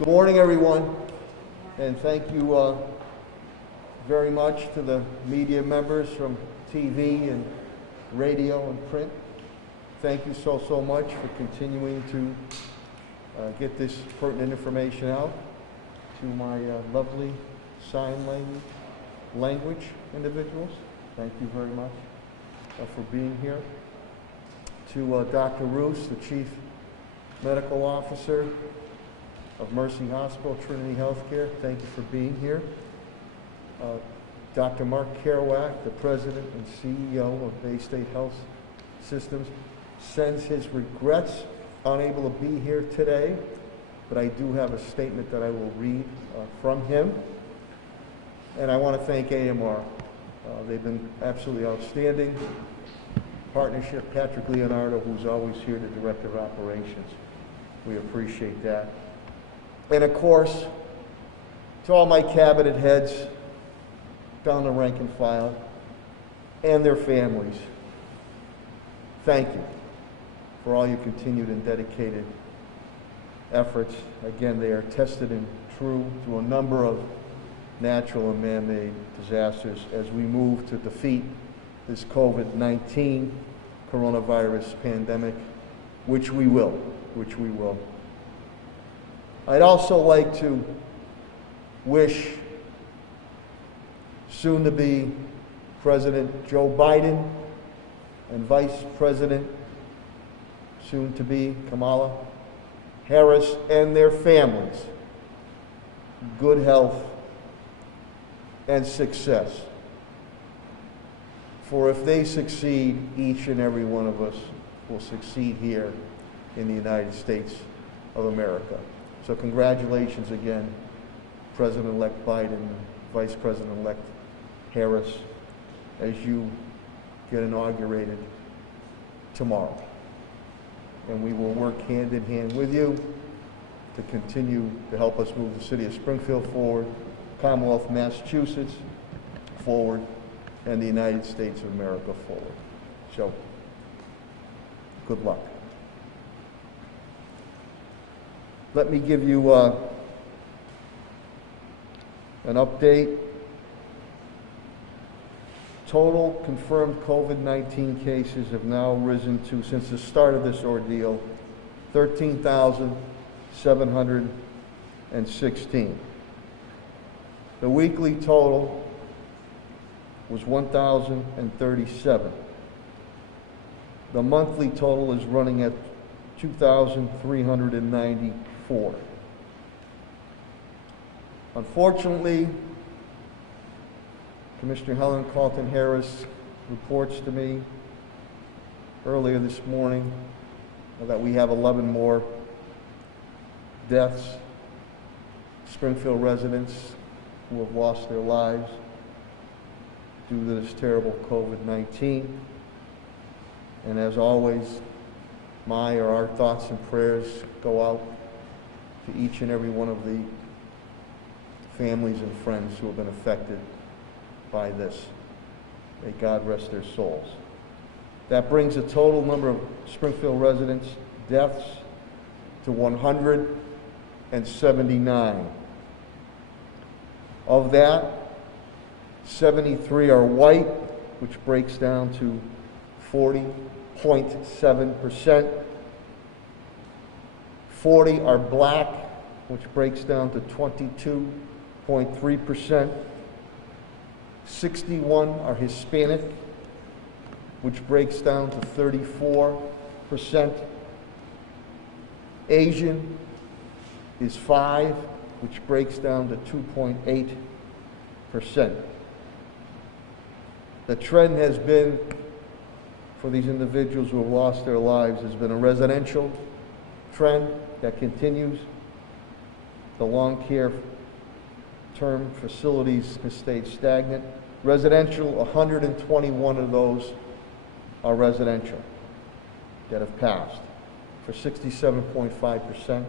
Good morning, everyone, and thank you very much to the media members from TV and radio and print. Thank you so much for continuing to get this pertinent information out to my lovely sign language individuals. Thank you very much for being here. To Dr. Roos, the Chief Medical Officer of Mercy Hospital, Trinity Healthcare, thank you for being here. Dr. Mark Kerouac, the President and CEO of Bay State Health Systems, sends his regrets, unable to be here today, but I do have a statement that I will read from him. And I want to thank AMR. They've been absolutely outstanding. Partnership, Patrick Leonardo, who's always here, the Director of Operations. We appreciate that. And of course, to all my cabinet heads, down the rank and file, and their families, thank you for all your continued and dedicated efforts. Again, they are tested and true through a number of natural and man-made disasters as we move to defeat this COVID-19 coronavirus pandemic, which we will. I'd also like to wish soon-to-be President Joe Biden and Vice President soon-to-be Kamala Harris and their families good health and success. For if they succeed, each and every one of us will succeed here in the United States of America. So congratulations again, President-elect Biden, Vice President-elect Harris, as you get inaugurated tomorrow. And we will work hand in hand with you to continue to help us move the city of Springfield forward, Commonwealth of Massachusetts forward, and the United States of America forward. So, good luck. Let me give you an update. Total confirmed COVID-19 cases have now risen to, since the start of this ordeal, 13,716. The weekly total was 1,037. The monthly total is running at 2,394. Unfortunately, Commissioner Helen Carlton-Harris reports to me earlier this morning that we have 11 more deaths, Springfield residents who have lost their lives due to this terrible COVID-19. And as always, our thoughts and prayers go out to each and every one of the families and friends who have been affected by this. May God rest their souls. That brings the total number of Springfield residents' deaths to 179. Of that, 73 are white, which breaks down to 40.7%. 40 are black, which breaks down to 22.3%. 61 are Hispanic, which breaks down to 34%. Asian is 5, which breaks down to 2.8%. The trend has been, for these individuals who have lost their lives, has been a residential trend that continues. The long care term facilities has stayed stagnant. Residential, 121 of those are residential that have passed for 67.5%.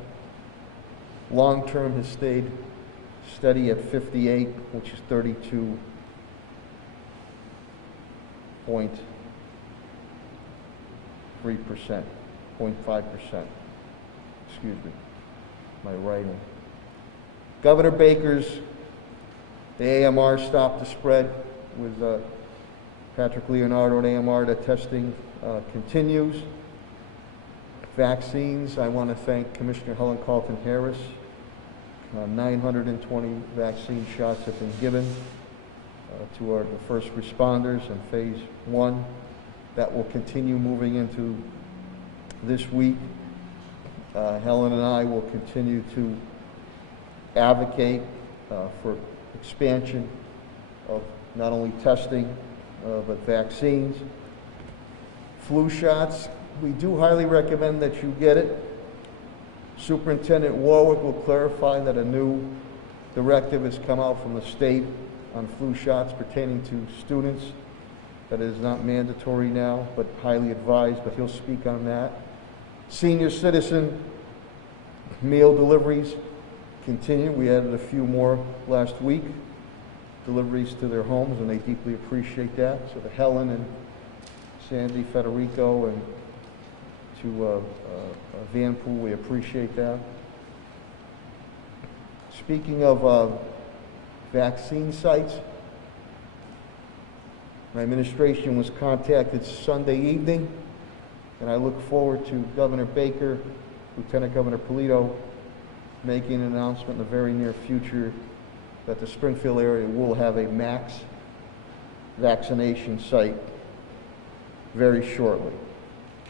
Long-term has stayed steady at 58, which is 32.5%. Excuse me, my writing. Governor Baker's, the AMR Stop the Spread with Patrick Leonardo and AMR, the testing continues. Vaccines, I want to thank Commissioner Helen Carlton Harris. 920 vaccine shots have been given to the first responders in phase 1. That will continue moving into this week. Helen and I will continue to advocate for expansion of not only testing but vaccines. Flu shots, we do highly recommend that you get it. Superintendent Warwick will clarify that a new directive has come out from the state on flu shots pertaining to students. That is not mandatory now, but highly advised, but he'll speak on that. Senior citizen meal deliveries continue. We added a few more last week, deliveries to their homes, and they deeply appreciate that. So to Helen and Sandy Federico and to Vanpool, we appreciate that. Speaking of vaccine sites, my administration was contacted Sunday evening, and I look forward to Governor Baker, Lieutenant Governor Polito making an announcement in the very near future that the Springfield area will have a max vaccination site very shortly.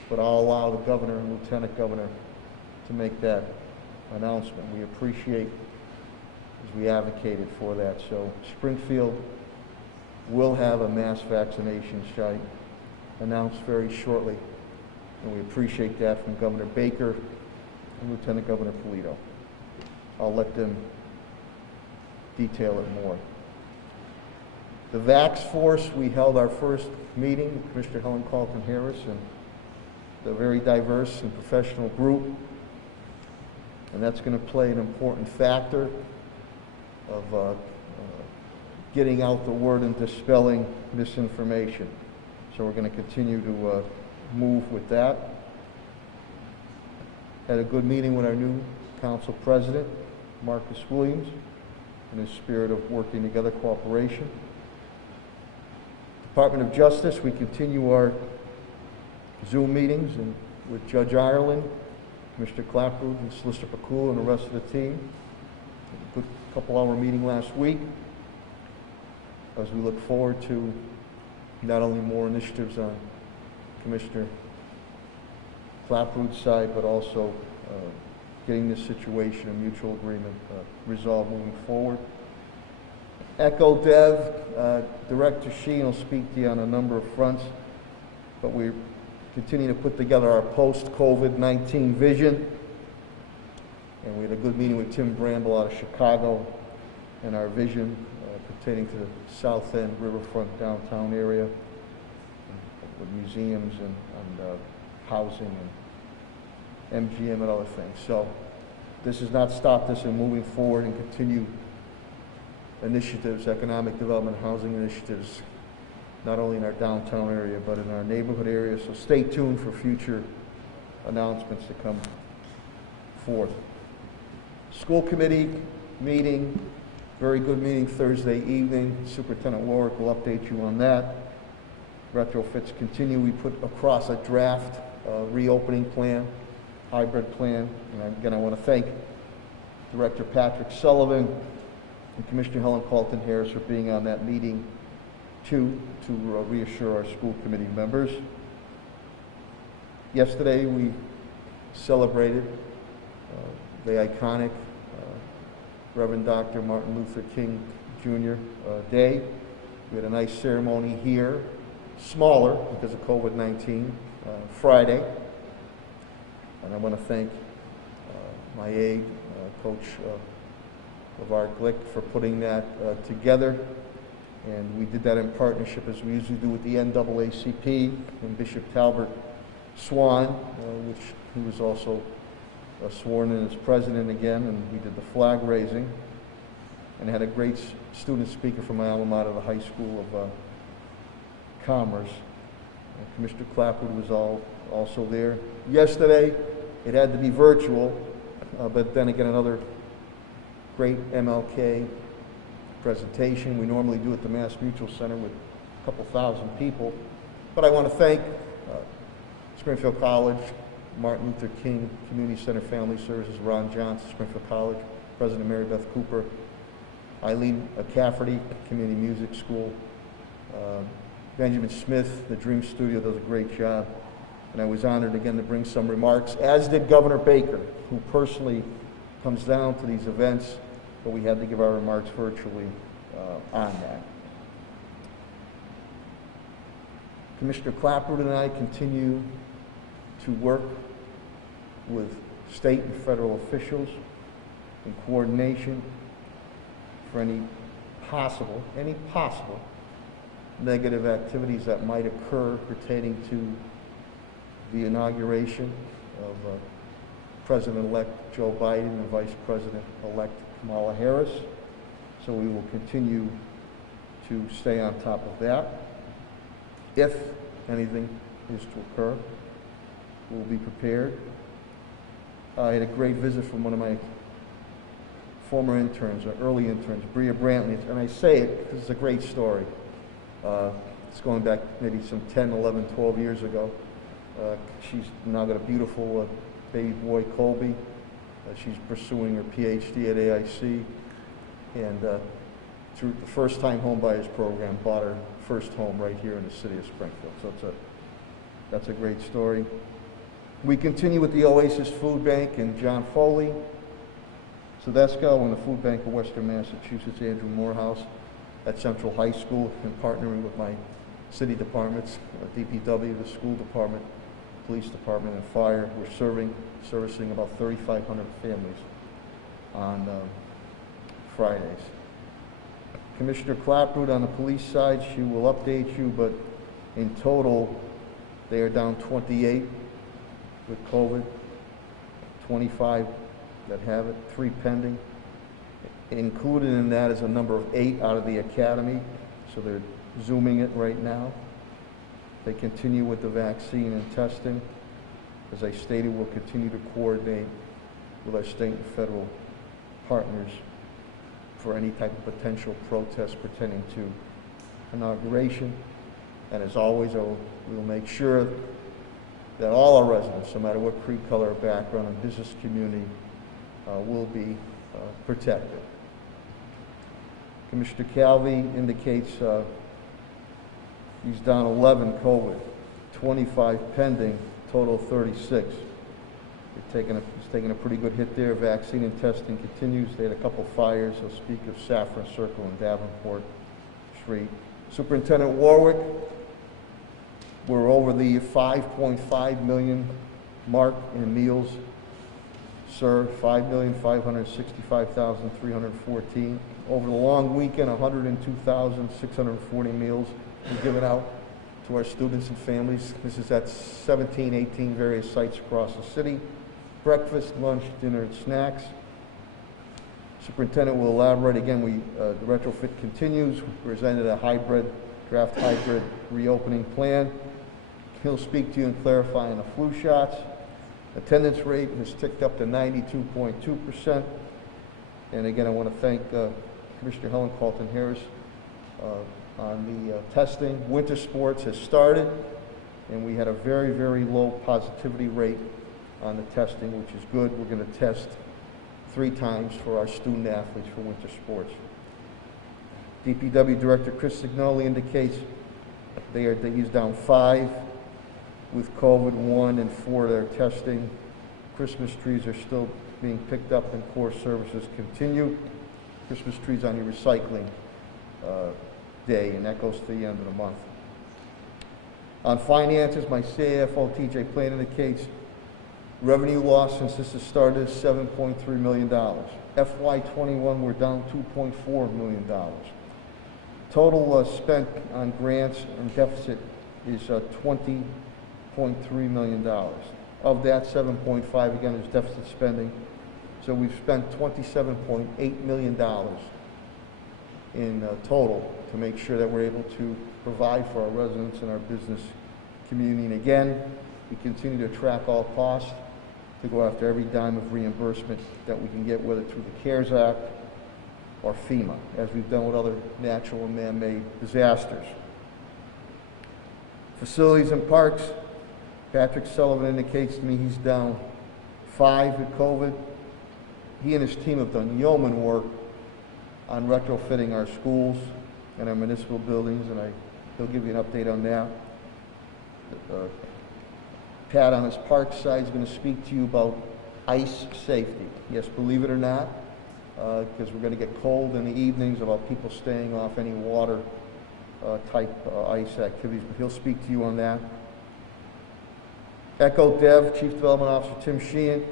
But I'll allow the governor and lieutenant governor to make that announcement. We appreciate as we advocated for that. So Springfield will have a mass vaccination site announced very shortly, and we appreciate that from Governor Baker and Lieutenant Governor Polito. I'll let them detail it more. The Vax Force, we held our first meeting with Commissioner Helen Carlton Harris and the very diverse and professional group, and that's going to play an important factor of getting out the word and dispelling misinformation. So we're going to continue to move with that. Had a good meeting with our new council president, Marcus Williams, in his spirit of working together, cooperation. Department of Justice, we continue our Zoom meetings and with Judge Ireland, Commissioner Clapwood, and Solicitor Pakula, and the rest of the team. A good couple-hour meeting last week as we look forward to not only more initiatives on Commissioner Clapwood's side, but also getting this situation a mutual agreement resolved moving forward. Echo Dev, Director Sheen will speak to you on a number of fronts, but we continue to put together our post-COVID-19 vision. And we had a good meeting with Tim Bramble out of Chicago and our vision pertaining to the South End, Riverfront, downtown area with museums and housing and MGM and other things. So this has not stopped us in moving forward and continue initiatives, economic development, housing initiatives, not only in our downtown area, but in our neighborhood area. So stay tuned for future announcements to come forth. School committee meeting, very good meeting Thursday evening. Superintendent Warwick will update you on that. Retrofits continue. We put across a draft reopening plan, hybrid plan. And again, I want to thank Director Patrick Sullivan and Commissioner Helen Carlton Harris for being on that meeting to reassure our school committee members. Yesterday we celebrated the iconic Reverend Dr. Martin Luther King Jr. Day. We had a nice ceremony here, smaller because of COVID-19, Friday. And I want to thank my aide, Coach LeVar Glick, for putting that together. And we did that in partnership, as we usually do, with the NAACP and Bishop Talbert Swan, which he was also sworn in as president again, and we did the flag raising. And had a great student speaker from my alma mater, the High School of Commerce. And Commissioner Clapwood was also there. Yesterday, it had to be virtual, but then again, another great MLK presentation. We normally do at the Mass Mutual Center with a couple thousand people. But I want to thank Springfield College, Martin Luther King Community Center Family Services, Ron Johnson, Springfield College, President Mary Beth Cooper, Eileen Cafferty, Community Music School, Benjamin Smith, the Dream Studio does a great job. And I was honored again to bring some remarks, as did Governor Baker, who personally comes down to these events, but we had to give our remarks virtually on that. Commissioner Clapper and I continue to work with state and federal officials in coordination for any possible negative activities that might occur pertaining to the inauguration of President-elect Joe Biden and Vice President-elect Kamala Harris. So we will continue to stay on top of that. If anything is to occur, we'll be prepared. I had a great visit from one of my former interns, or early interns, Bria Brantley, and I say it because it's a great story. It's going back maybe some 10, 11, 12 years ago. She's now got a beautiful baby boy, Colby. She's pursuing her PhD at AIC, and through the First Time Home Buyers program, bought her first home right here in the city of Springfield. So that's a great story. We continue with the Oasis Food Bank and John Foley, Sedesco, and the Food Bank of Western Massachusetts, Andrew Morehouse, at Central High School, and partnering with my city departments, DPW, the school department, police department, and fire. We're servicing about 3,500 families on Fridays. Commissioner Clapper, on the police side, she will update you, but in total, they are down 28 with COVID, 25 that have it, 3 pending. Included in that is a number of 8 out of the academy, so they're Zooming it right now. They continue with the vaccine and testing. As I stated, we'll continue to coordinate with our state and federal partners for any type of potential protest pertaining to inauguration. And as always, we'll make sure that all our residents, no matter what creed, color, or background, and business community, will be protected. Commissioner Calvi indicates he's down 11 COVID, 25 pending, total 36. He's taking a pretty good hit there. Vaccine and testing continues. They had a couple fires. I'll speak of Saffron Circle and Davenport Street. Superintendent Warwick, we're over the 5.5 million mark in meals served, 5,565,314. Over the long weekend, 102,640 meals were given out to our students and families. This is at 17, 18 various sites across the city. Breakfast, lunch, dinner, and snacks. Superintendent will elaborate again. The retrofit continues. We presented a draft hybrid reopening plan. He'll speak to you and clarify on the flu shots. Attendance rate has ticked up to 92.2%. And again, I want to thank Commissioner Helen Carlton-Harris on the testing. Winter sports has started, and we had a very, very low positivity rate on the testing, which is good. We're going to test 3 times for our student athletes for winter sports. DPW Director Chris Signoli indicates he's down 5 with COVID, 1 and 4 that are testing. Christmas trees are still being picked up and core services continue. Christmas trees on your recycling day, and that goes to the end of the month. On finances, my CAFO TJ Plan indicates revenue loss since this has started is $7.3 million. FY21, we're down $2.4 million. Total spent on grants and deficit is $20.3 million. Of that, 7.5 again is deficit spending. So we've spent $27.8 million in total to make sure that we're able to provide for our residents and our business community. And again, we continue to track all costs. to go after every dime of reimbursement that we can get, whether through the CARES Act or FEMA, as we've done with other natural and man-made disasters. Facilities and parks, Patrick Sullivan indicates to me he's down 5 with COVID. He and his team have done yeoman work on retrofitting our schools and our municipal buildings, and he'll give you an update on that. Pat on his park side is going to speak to you about ice safety. Yes, believe it or not, because we're going to get cold in the evenings, about people staying off any water type ice activities, but he'll speak to you on that. Echo Dev, Chief Development Officer Tim Sheehan,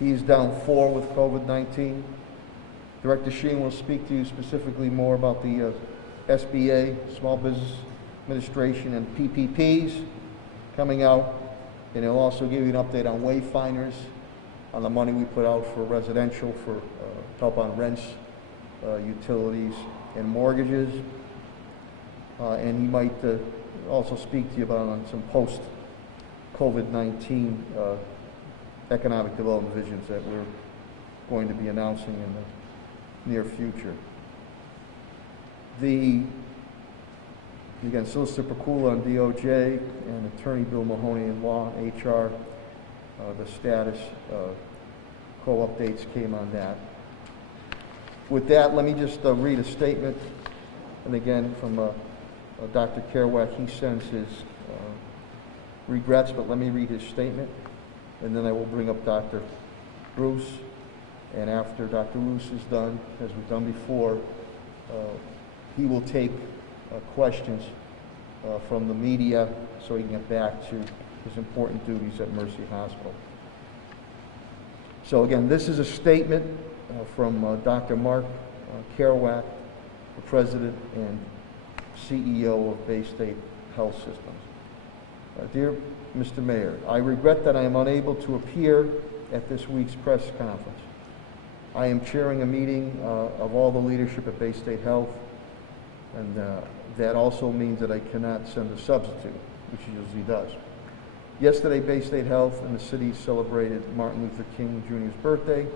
he's down 4 with COVID-19. Director Sheehan will speak to you specifically more about the SBA, Small Business Administration, and PPPs coming out, and he'll also give you an update on Wayfinders, on the money we put out for residential, for help on rents, utilities, and mortgages. And he might also speak to you about on some post-COVID-19 economic development visions that we're going to be announcing in the near future. Again, Solicitor Pakula on DOJ and Attorney Bill Mahoney in Law and HR, the status co-updates came on that. With that, let me just read a statement, and again from Dr. Kerouac. He sends his regrets, but let me read his statement, and then I will bring up Dr. Bruce, and after Dr. Bruce is done, as we've done before, he will take questions from the media so he can get back to his important duties at Mercy Hospital. So again, this is a statement from Dr. Mark Kerouac, the President and CEO of Bay State Health Systems. Dear Mr. Mayor, I regret that I am unable to appear at this week's press conference. I am chairing a meeting of all the leadership at Bay State Health, and that also means that I cannot send a substitute, which he usually does. Yesterday, Bay State Health and the city celebrated Martin Luther King Jr.'s birthday.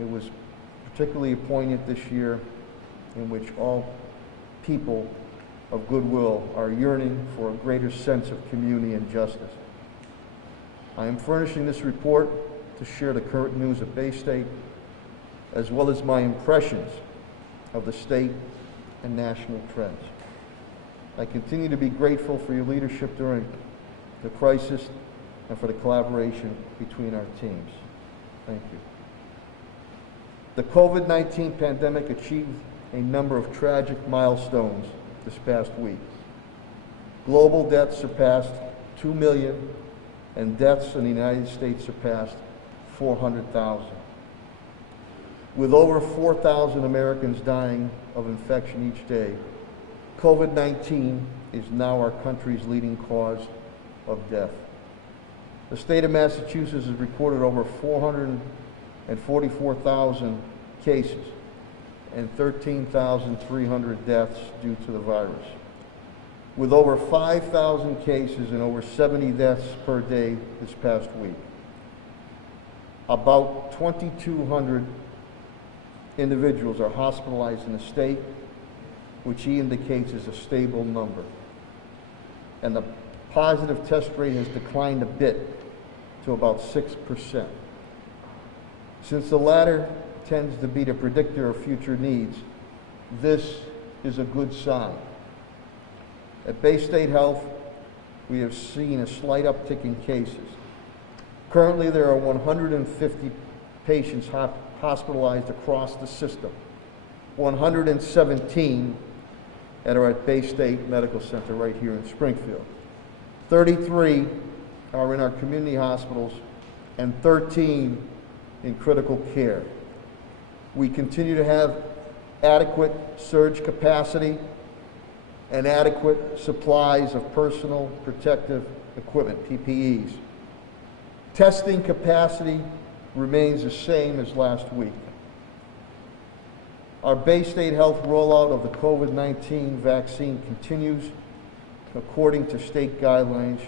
It was particularly poignant this year, in which all people of goodwill are yearning for a greater sense of community and justice. I am furnishing this report to share the current news of Bay State, as well as my impressions of the state and national trends. I continue to be grateful for your leadership during the crisis and for the collaboration between our teams. Thank you. The COVID-19 pandemic achieved a number of tragic milestones this past week. Global deaths surpassed 2 million, and deaths in the United States surpassed 400,000. With over 4,000 Americans dying of infection each day, COVID-19 is now our country's leading cause of death. The state of Massachusetts has recorded over 444,000 cases and 13,300 deaths due to the virus. With over 5,000 cases and over 70 deaths per day this past week. About 2,200 individuals are hospitalized in the state, which he indicates is a stable number. And the positive test rate has declined a bit to about 6%. Since the latter tends to be the predictor of future needs, this is a good sign. At Bay State Health, we have seen a slight uptick in cases. Currently, there are 150 patients hospitalized across the system, 117 that are at Bay State Medical Center right here in Springfield. 33 are in our community hospitals and 13 in critical care. We continue to have adequate surge capacity and adequate supplies of personal protective equipment, PPEs. Testing capacity remains the same as last week. Our Bay State Health rollout of the COVID-19 vaccine continues according to state guidelines,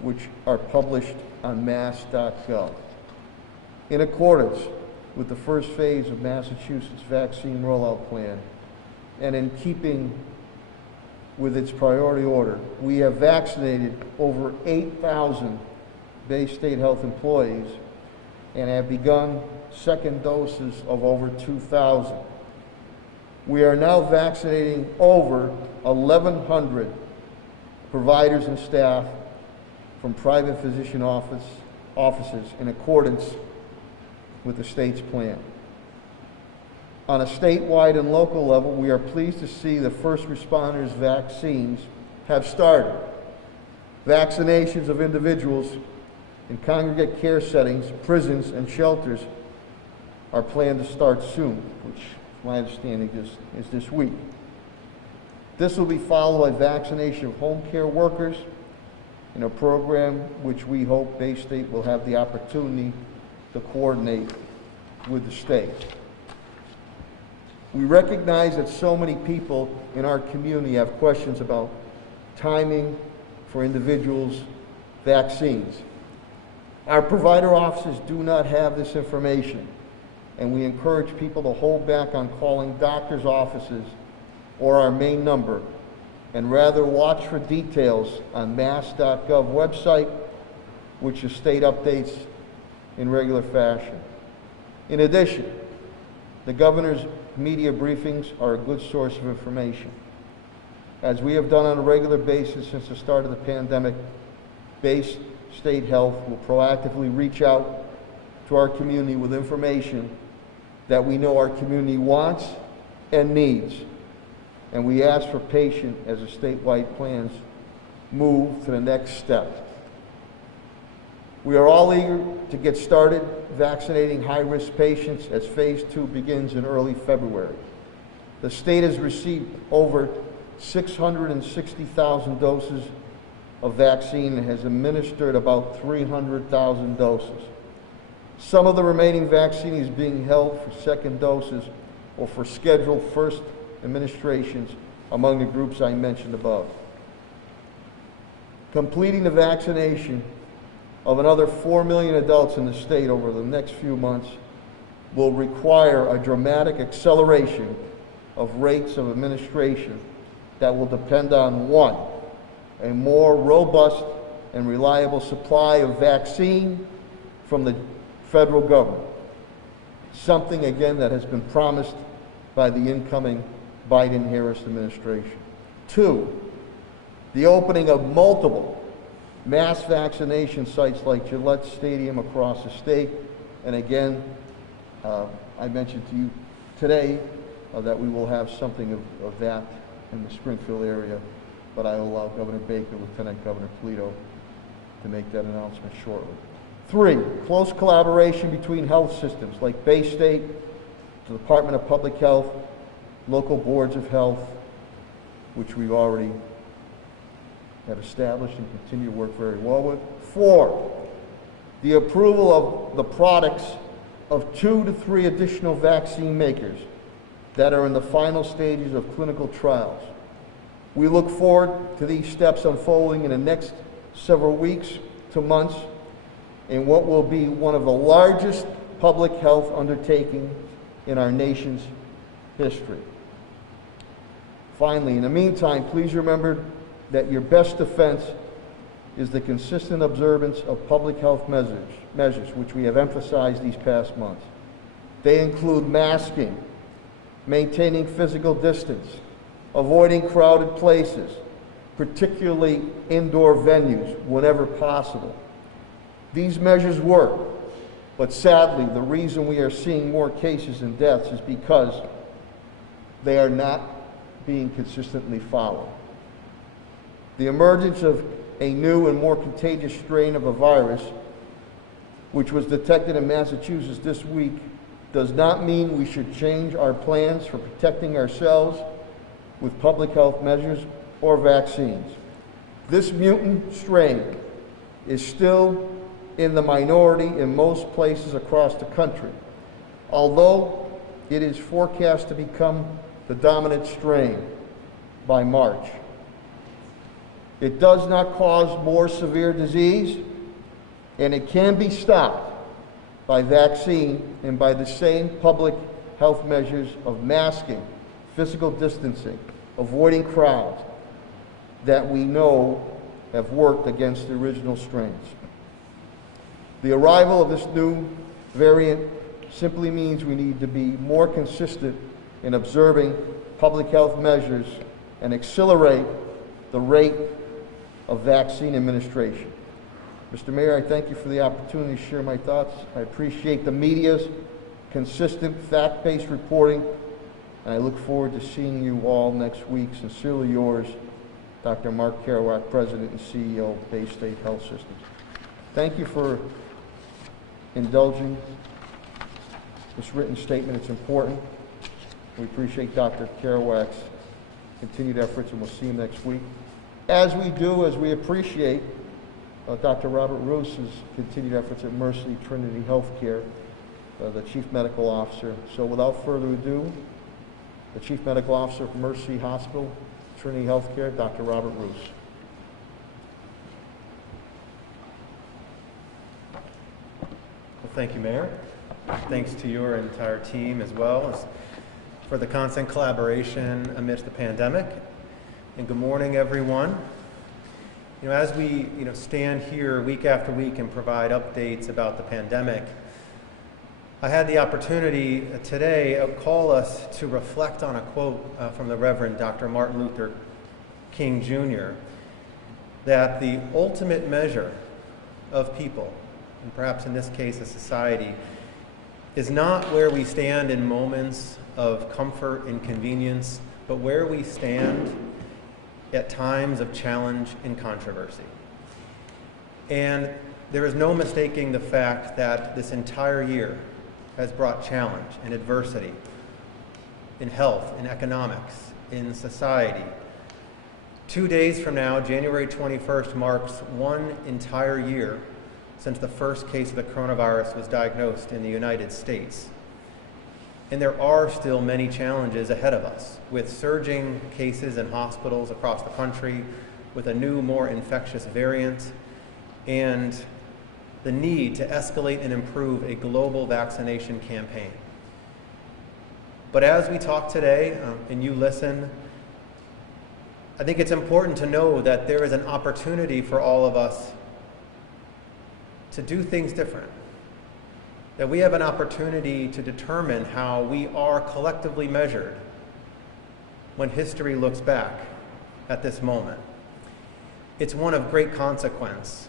which are published on mass.gov. In accordance with the first phase of Massachusetts vaccine rollout plan, and in keeping with its priority order, we have vaccinated over 8,000 Bay State Health employees and have begun second doses of over 2,000. We are now vaccinating over 1,100 providers and staff from private physician offices in accordance with the state's plan. On a statewide and local level, we are pleased to see the first responders' vaccines have started. Vaccinations of individuals in congregate care settings, prisons, and shelters are planned to start soon, which my understanding is this week. This will be followed by vaccination of home care workers in a program which we hope Bay State will have the opportunity to coordinate with the state. We recognize that so many people in our community have questions about timing for individuals' vaccines. Our provider offices do not have this information, and we encourage people to hold back on calling doctors' offices or our main number, and rather watch for details on mass.gov website, which the state updates in regular fashion. In addition, the governor's media briefings are a good source of information. As we have done on a regular basis since the start of the pandemic, Bay State Health will proactively reach out to our community with information that we know our community wants and needs. And we ask for patience as the statewide plans move to the next step. We are all eager to get started vaccinating high-risk patients as phase 2 begins in early February. The state has received over 660,000 doses of vaccine and has administered about 300,000 doses. Some of the remaining vaccine is being held for second doses or for scheduled first administrations among the groups I mentioned above. Completing the vaccination of another 4 million adults in the state over the next few months will require a dramatic acceleration of rates of administration that will depend on, one, a more robust and reliable supply of vaccine from the federal government, something again that has been promised by the incoming Biden-Harris administration. Two, the opening of multiple mass vaccination sites like Gillette Stadium across the state. And again, I mentioned to you today that we will have something of that in the Springfield area, but I will allow Governor Baker, Lieutenant Governor Polito to make that announcement shortly. Three, close collaboration between health systems like Bay State, the Department of Public Health, local boards of health, which we've already have established and continue to work very well with. Four, the approval of the products of 2 to 3 additional vaccine makers that are in the final stages of clinical trials. We look forward to these steps unfolding in the next several weeks to months in what will be one of the largest public health undertakings in our nation's history. Finally, in the meantime, please remember that your best defense is the consistent observance of public health measures, which we have emphasized these past months. They include masking, maintaining physical distance, avoiding crowded places, particularly indoor venues, whenever possible. These measures work, but sadly, the reason we are seeing more cases and deaths is because they are not being consistently followed. The emergence of a new and more contagious strain of a virus, which was detected in Massachusetts this week, does not mean we should change our plans for protecting ourselves with public health measures or vaccines. This mutant strain is still in the minority in most places across the country, although it is forecast to become the dominant strain by March. It does not cause more severe disease, and it can be stopped by vaccine and by the same public health measures of masking, physical distancing, avoiding crowds that we know have worked against the original strains. The arrival of this new variant simply means we need to be more consistent in observing public health measures and accelerate the rate of vaccine administration. Mr. Mayor, I thank you for the opportunity to share my thoughts. I appreciate the media's consistent, fact-based reporting, and I look forward to seeing you all next week. Sincerely yours, Dr. Mark Kerouac, President and CEO of Bay State Health Systems. Thank you for indulging this written statement. It's important. We appreciate Dr. Kerouac's continued efforts, and we'll see you next week. As we appreciate Dr. Robert Roos's continued efforts at Mercy Trinity Healthcare, the Chief Medical Officer. So without further ado, the Chief Medical Officer of Mercy Hospital, Trinity Healthcare, Dr. Robert Roos. Well, thank you, Mayor. Thanks to your entire team as well as for the constant collaboration amidst the pandemic. And good morning, everyone. As we stand here week after week and provide updates about the pandemic, I had the opportunity today call us to reflect on a quote from the Reverend Dr. Martin Luther King Jr., that the ultimate measure of people, and perhaps in this case a society, is not where we stand in moments of comfort and convenience, but where we stand at times of challenge and controversy. And there is no mistaking the fact that this entire year has brought challenge and adversity in health, in economics, in society. 2 days from now, January 21st, marks one entire year since the first case of the coronavirus was diagnosed in the United States. And there are still many challenges ahead of us, with surging cases in hospitals across the country, with a new, more infectious variant, and the need to escalate and improve a global vaccination campaign. But as we talk today, and you listen, I think it's important to know that there is an opportunity for all of us to do things different. That we have an opportunity to determine how we are collectively measured when history looks back at this moment. It's one of great consequence.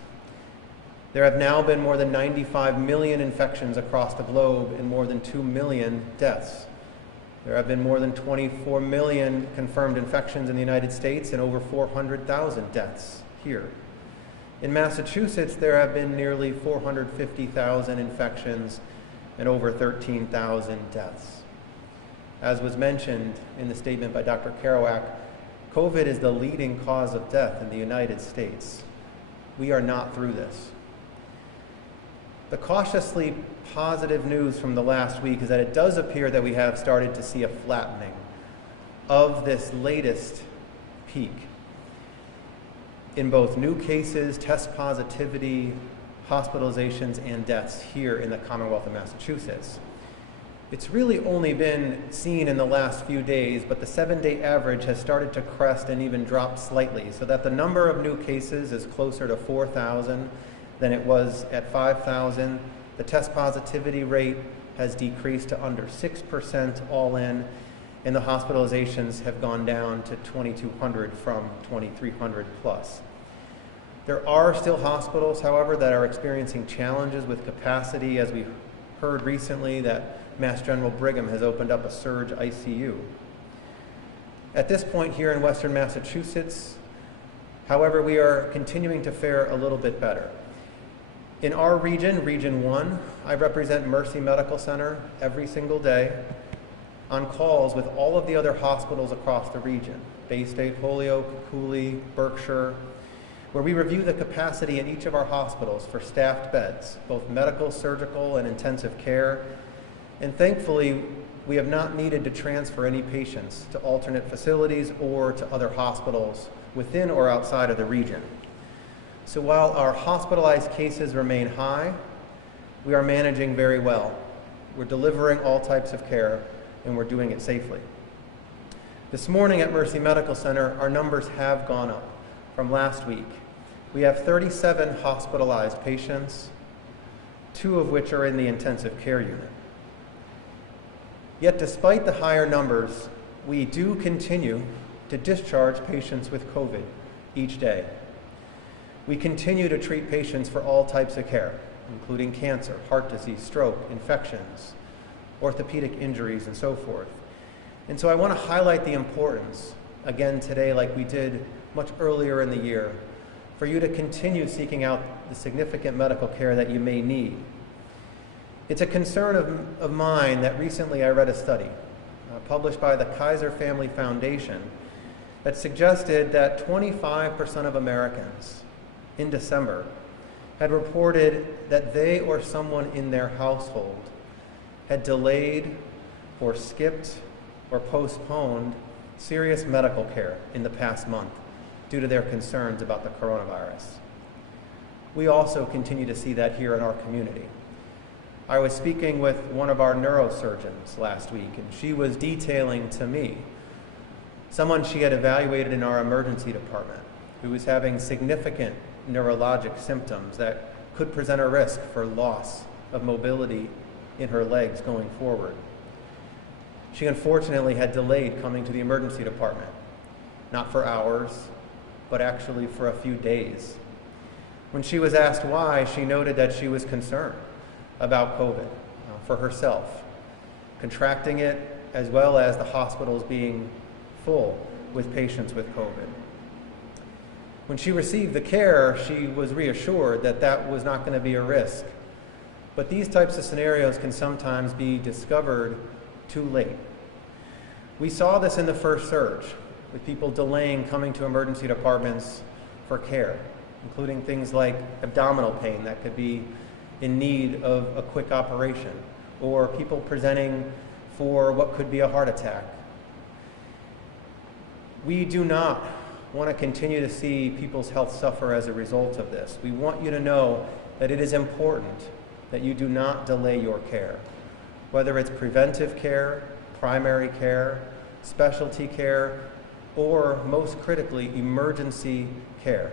There have now been more than 95 million infections across the globe and more than 2 million deaths. There have been more than 24 million confirmed infections in the United States and over 400,000 deaths here. In Massachusetts, there have been nearly 450,000 infections and over 13,000 deaths. As was mentioned in the statement by Dr. Kerouac, COVID is the leading cause of death in the United States. We are not through this. The cautiously positive news from the last week is that it does appear that we have started to see a flattening of this latest peak in both new cases, test positivity, hospitalizations, and deaths here in the Commonwealth of Massachusetts. It's really only been seen in the last few days, but the 7-day average has started to crest and even drop slightly, so that the number of new cases is closer to 4,000 than it was at 5,000. The test positivity rate has decreased to under 6% all in, and the hospitalizations have gone down to 2,200 from 2,300 plus. There are still hospitals, however, that are experiencing challenges with capacity, as we heard recently that Mass General Brigham has opened up a surge ICU. At this point here in Western Massachusetts, however, we are continuing to fare a little bit better. In our region, Region 1, I represent Mercy Medical Center every single day on calls with all of the other hospitals across the region, Bay State, Holyoke, Cooley, Berkshire, where we review the capacity in each of our hospitals for staffed beds, both medical, surgical, and intensive care. And thankfully, we have not needed to transfer any patients to alternate facilities or to other hospitals within or outside of the region. So while our hospitalized cases remain high, we are managing very well. We're delivering all types of care, and we're doing it safely. This morning at Mercy Medical Center, our numbers have gone up from last week. We have 37 hospitalized patients, 2 of which are in the intensive care unit. Yet despite the higher numbers, we do continue to discharge patients with COVID each day. We continue to treat patients for all types of care, including cancer, heart disease, stroke, infections, orthopedic injuries, and so forth. And so I want to highlight the importance, again today like we did much earlier in the year, for you to continue seeking out the significant medical care that you may need. It's a concern of mine that recently I read a study published by the Kaiser Family Foundation that suggested that 25% of Americans in December had reported that they or someone in their household had delayed or skipped or postponed serious medical care in the past month due to their concerns about the coronavirus. We also continue to see that here in our community. I was speaking with one of our neurosurgeons last week, and she was detailing to me someone she had evaluated in our emergency department who was having significant neurologic symptoms that could present a risk for loss of mobility in her legs going forward. She unfortunately had delayed coming to the emergency department, not for hours, but actually for a few days. When she was asked why, she noted that she was concerned about COVID for herself, contracting it, as well as the hospitals being full with patients with COVID. When she received the care, she was reassured that that was not going to be a risk. But these types of scenarios can sometimes be discovered too late. We saw this in the first surge, with people delaying coming to emergency departments for care, including things like abdominal pain that could be in need of a quick operation, or people presenting for what could be a heart attack. We do not want to continue to see people's health suffer as a result of this. We want you to know that it is important that you do not delay your care, whether it's preventive care, primary care, specialty care, or most critically, emergency care.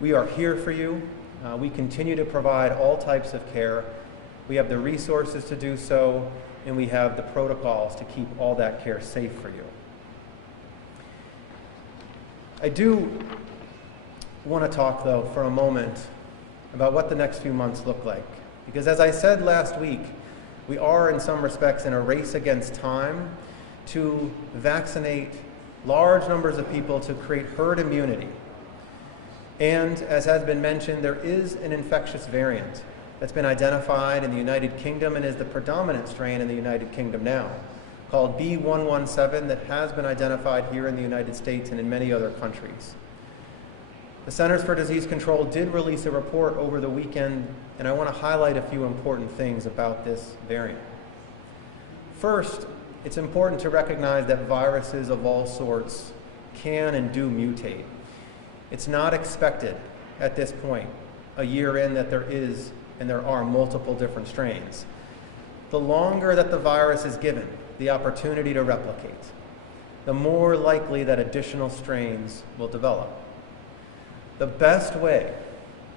We are here for you. We continue to provide all types of care. We have the resources to do so, and we have the protocols to keep all that care safe for you. I do want to talk, though, for a moment about what the next few months look like. Because as I said last week, we are in some respects in a race against time to vaccinate large numbers of people to create herd immunity. And as has been mentioned, there is an infectious variant that's been identified in the United Kingdom and is the predominant strain in the United Kingdom now, called B.1.1.7, that has been identified here in the United States and in many other countries. The Centers for Disease Control did release a report over the weekend, and I want to highlight a few important things about this variant. First, it's important to recognize that viruses of all sorts can and do mutate. It's not expected at this point, a year in, that there is and there are multiple different strains. The longer that the virus is given the opportunity to replicate, the more likely that additional strains will develop. The best way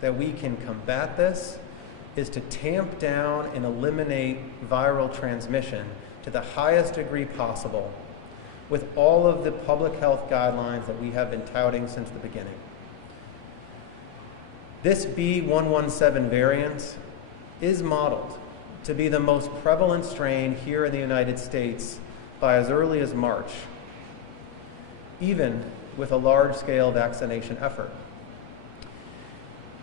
that we can combat this is to tamp down and eliminate viral transmission to the highest degree possible with all of the public health guidelines that we have been touting since the beginning. This B.1.1.7 variant is modeled to be the most prevalent strain here in the United States by as early as March, even with a large-scale vaccination effort.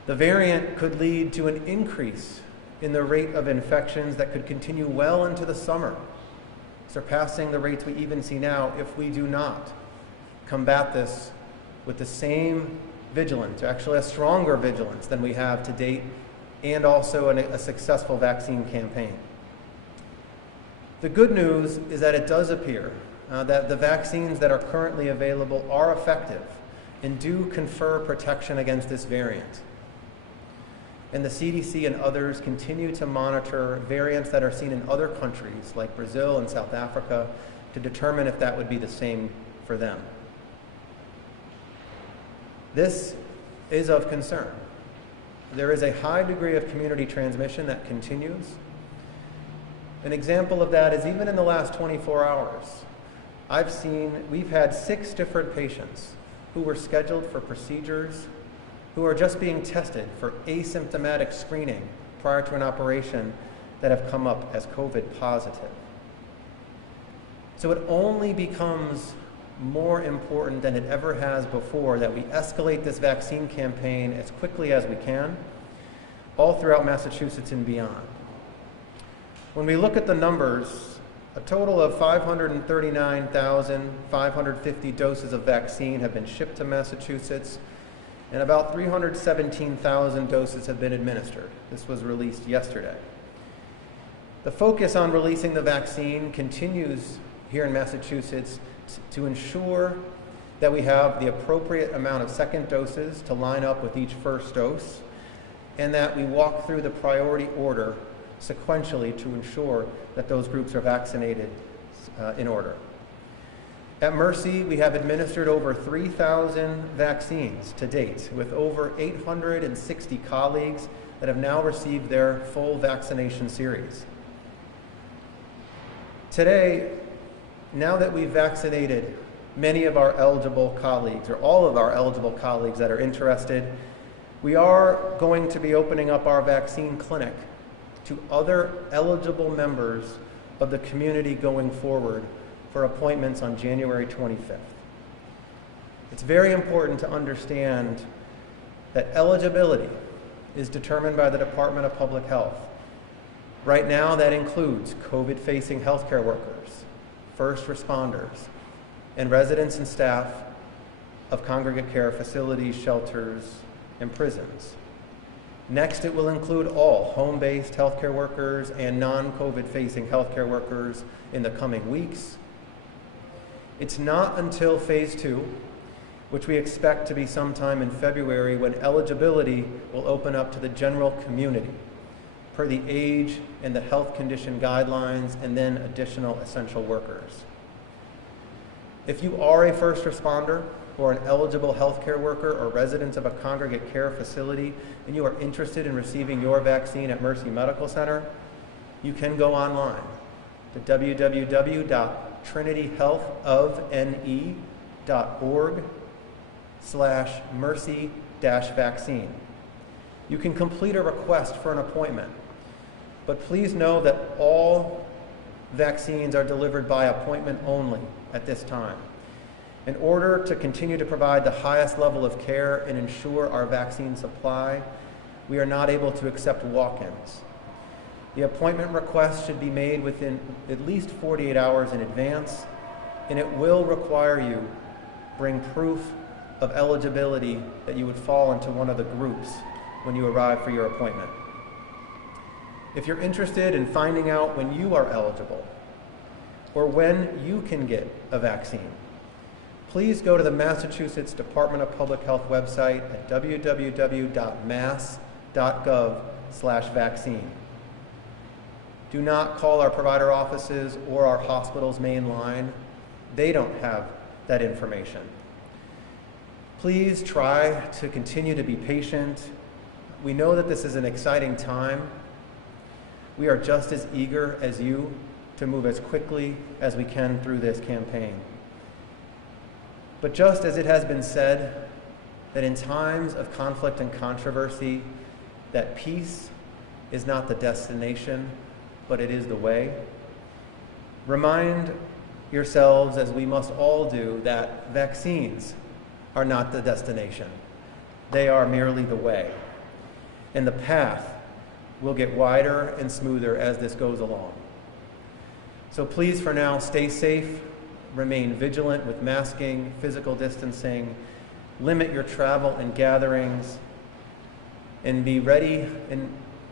The variant could lead to an increase in the rate of infections that could continue well into the summer, surpassing the rates we even see now if we do not combat this with the same vigilance, actually a stronger vigilance than we have to date, and also a successful vaccine campaign. The good news is that it does appear that the vaccines that are currently available are effective and do confer protection against this variant. And the CDC and others continue to monitor variants that are seen in other countries like Brazil and South Africa to determine if that would be the same for them. This is of concern. There is a high degree of community transmission that continues. An example of that is even in the last 24 hours, we've had 6 different patients who were scheduled for procedures who are just being tested for asymptomatic screening prior to an operation that have come up as COVID positive. So it only becomes more important than it ever has before that we escalate this vaccine campaign as quickly as we can, all throughout Massachusetts and beyond. When we look at the numbers, a total of 539,550 doses of vaccine have been shipped to Massachusetts, and about 317,000 doses have been administered. This was released yesterday. The focus on releasing the vaccine continues here in Massachusetts to ensure that we have the appropriate amount of second doses to line up with each first dose, and that we walk through the priority order sequentially to ensure that those groups are vaccinated in order. At Mercy, we have administered over 3,000 vaccines to date, with over 860 colleagues that have now received their full vaccination series. Today, now that we've vaccinated many of our eligible colleagues, or all of our eligible colleagues that are interested, we are going to be opening up our vaccine clinic to other eligible members of the community going forward for appointments on January 25th. It's very important to understand that eligibility is determined by the Department of Public Health. Right now, that includes COVID-facing healthcare workers, first responders, and residents and staff of congregate care facilities, shelters, and prisons. Next, it will include all home-based healthcare workers and non-COVID-facing healthcare workers in the coming weeks. It's not until phase 2, which we expect to be sometime in February, when eligibility will open up to the general community per the age and the health condition guidelines, and then additional essential workers. If you are a first responder or an eligible healthcare worker or resident of a congregate care facility and you are interested in receiving your vaccine at Mercy Medical Center, you can go online to www.trinityhealthofne.org/mercy-vaccine. You can complete a request for an appointment, but please know that all vaccines are delivered by appointment only at this time. In order to continue to provide the highest level of care and ensure our vaccine supply, we are not able to accept walk-ins. The appointment request should be made within at least 48 hours in advance, and it will require you bring proof of eligibility that you would fall into one of the groups when you arrive for your appointment. If you're interested in finding out when you are eligible or when you can get a vaccine, please go to the Massachusetts Department of Public Health website at www.mass.gov/vaccine. Do not call our provider offices or our hospital's main line. They don't have that information. Please try to continue to be patient. We know that this is an exciting time. We are just as eager as you to move as quickly as we can through this campaign. But just as it has been said, that in times of conflict and controversy, that peace is not the destination, but it is the way. Remind yourselves, as we must all do, that vaccines are not the destination. They are merely the way. And the path will get wider and smoother as this goes along. So please, for now, stay safe, remain vigilant with masking, physical distancing, limit your travel and gatherings, and be ready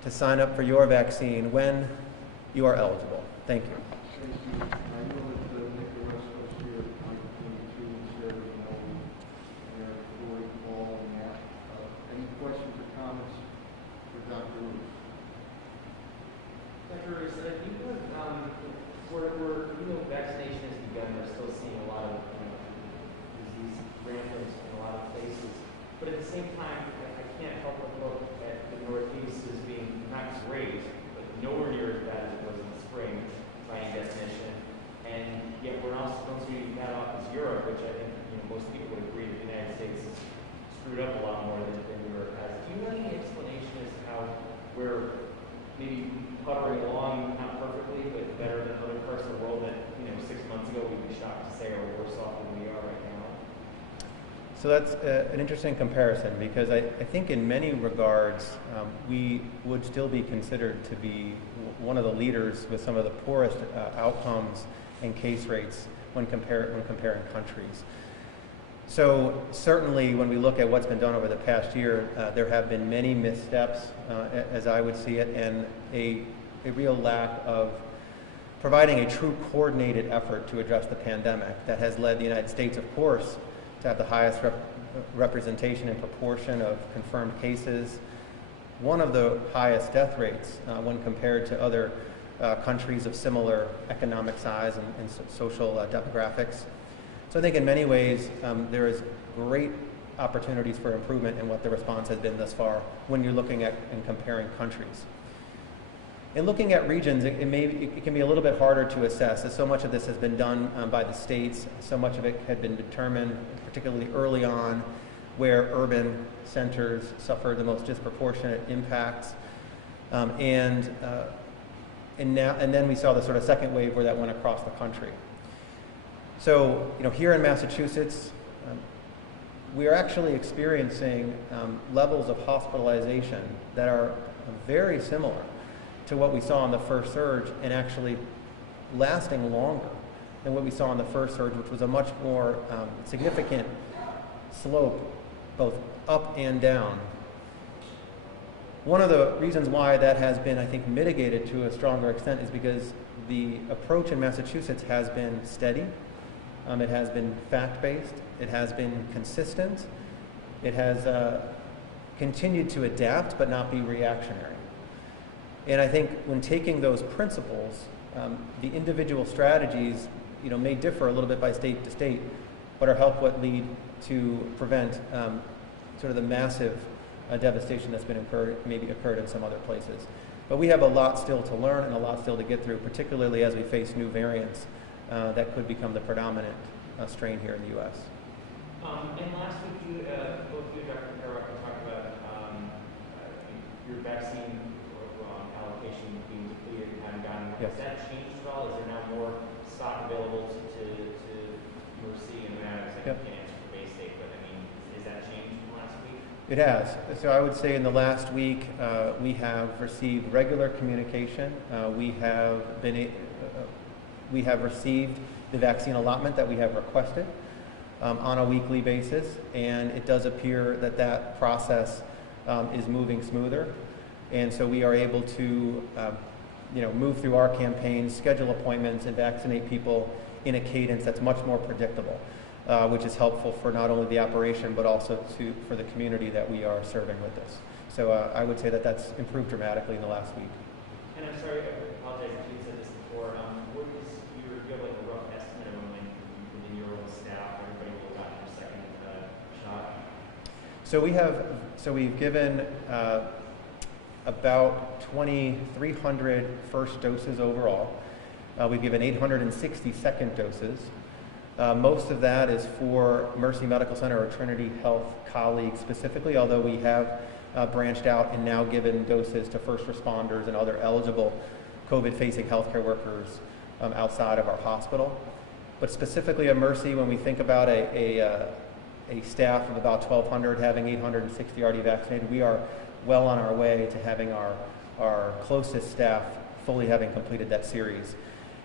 to sign up for your vaccine when you are eligible. Thank you. Thank you. I know that Nick, the rest of us here, Michael, 22, Sarah, and for So that's an interesting comparison, because I think in many regards we would still be considered to be one of the leaders with some of the poorest outcomes and case rates when comparing countries. So certainly when we look at what's been done over the past year, there have been many missteps, as I would see it, and a real lack of providing a true coordinated effort to address the pandemic that has led the United States, of course, to have the highest representation and proportion of confirmed cases, one of the highest death rates when compared to other countries of similar economic size and social demographics. So I think in many ways there is great opportunities for improvement in what the response has been thus far when you're looking at and comparing countries. In looking at regions, it can be a little bit harder to assess, as so much of this has been done by the states. So much of it had been determined, particularly early on, where urban centers suffered the most disproportionate impacts. And then we saw the sort of second wave where that went across the country. So, here in Massachusetts, we are actually experiencing levels of hospitalization that are very similar to what we saw in the first surge, and actually lasting longer than what we saw in the first surge, which was a much more significant slope, both up and down. One of the reasons why that has been, I think, mitigated to a stronger extent is because the approach in Massachusetts has been steady, it has been fact-based, it has been consistent, it has continued to adapt but not be reactionary. And I think when taking those principles, the individual strategies, may differ a little bit by state to state, but are what lead to prevent sort of the massive devastation that's been occurred in some other places. But we have a lot still to learn and a lot still to get through, particularly as we face new variants that could become the predominant strain here in the U.S. And last week, both you and Dr. Carrock talked about your vaccine allocation being depleted and having gotten. Yes. Has that changed at all? Is there now more stock available to Mercy and Maddox? Yep. I can't answer for Bay State, but has that changed in the last week? It has. So I would say in the last week, we have received regular communication. We have received the vaccine allotment that we have requested on a weekly basis, and it does appear that process is moving smoother. And so we are able to, move through our campaigns, schedule appointments, and vaccinate people in a cadence that's much more predictable, which is helpful for not only the operation but also for the community that we are serving with this. So I would say that's improved dramatically in the last week. And I'm sorry, I apologize if you said this before. What is do you have like a rough estimate of when within your own staff everybody will have their second shot? So we've given about 2,300 first doses overall. We've given 860 second doses. Most of that is for Mercy Medical Center or Trinity Health colleagues specifically, although we have branched out and now given doses to first responders and other eligible COVID-facing healthcare workers outside of our hospital. But specifically at Mercy, when we think about a staff of about 1,200 having 860 already vaccinated, we are well on our way to having our closest staff fully having completed that series.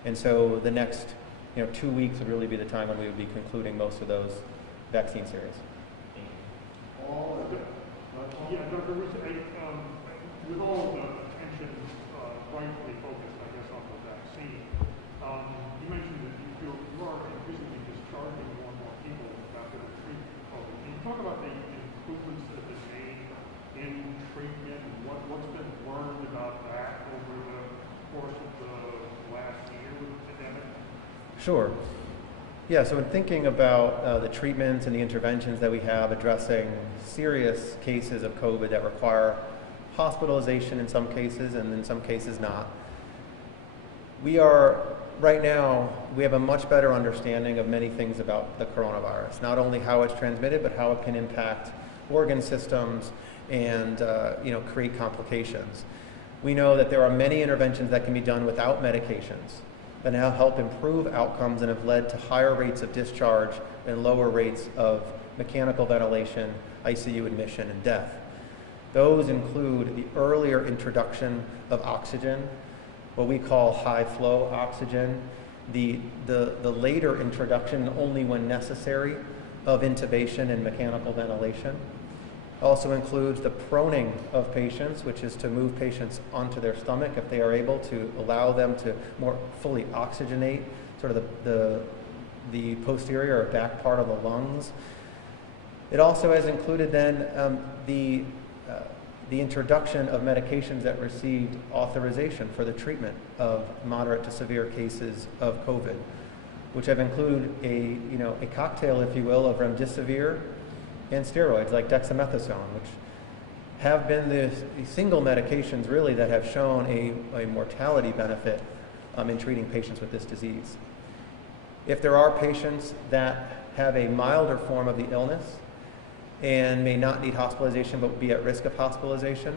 And so the next 2 weeks would really be the time when we would be concluding most of those vaccine series. Yeah, Dr. Russo, with all of the attention rightfully focused, I guess, on the vaccine, you mentioned that you are increasingly discharging more and more people after the treatment of COVID. Can you talk about the improvements that have been made in treatment and what's been learned about that over the course of the last year with the pandemic? Sure. Yeah, so in thinking about the treatments and the interventions that we have addressing serious cases of COVID that require hospitalization in some cases and in some cases not, right now, we have a much better understanding of many things about the coronavirus, not only how it's transmitted, but how it can impact organ systems and create complications. We know that there are many interventions that can be done without medications that now help improve outcomes and have led to higher rates of discharge and lower rates of mechanical ventilation, ICU admission, and death. Those include the earlier introduction of oxygen, what we call high flow oxygen, the later introduction, only when necessary, of intubation and mechanical ventilation. Also includes the proning of patients, which is to move patients onto their stomach if they are able, to allow them to more fully oxygenate sort of the posterior or back part of the lungs. It also has included then the introduction of medications that received authorization for the treatment of moderate to severe cases of COVID, which have included a cocktail, if you will, of remdesivir and steroids like dexamethasone, which have been the single medications really that have shown a mortality benefit in treating patients with this disease. If there are patients that have a milder form of the illness and may not need hospitalization but be at risk of hospitalization,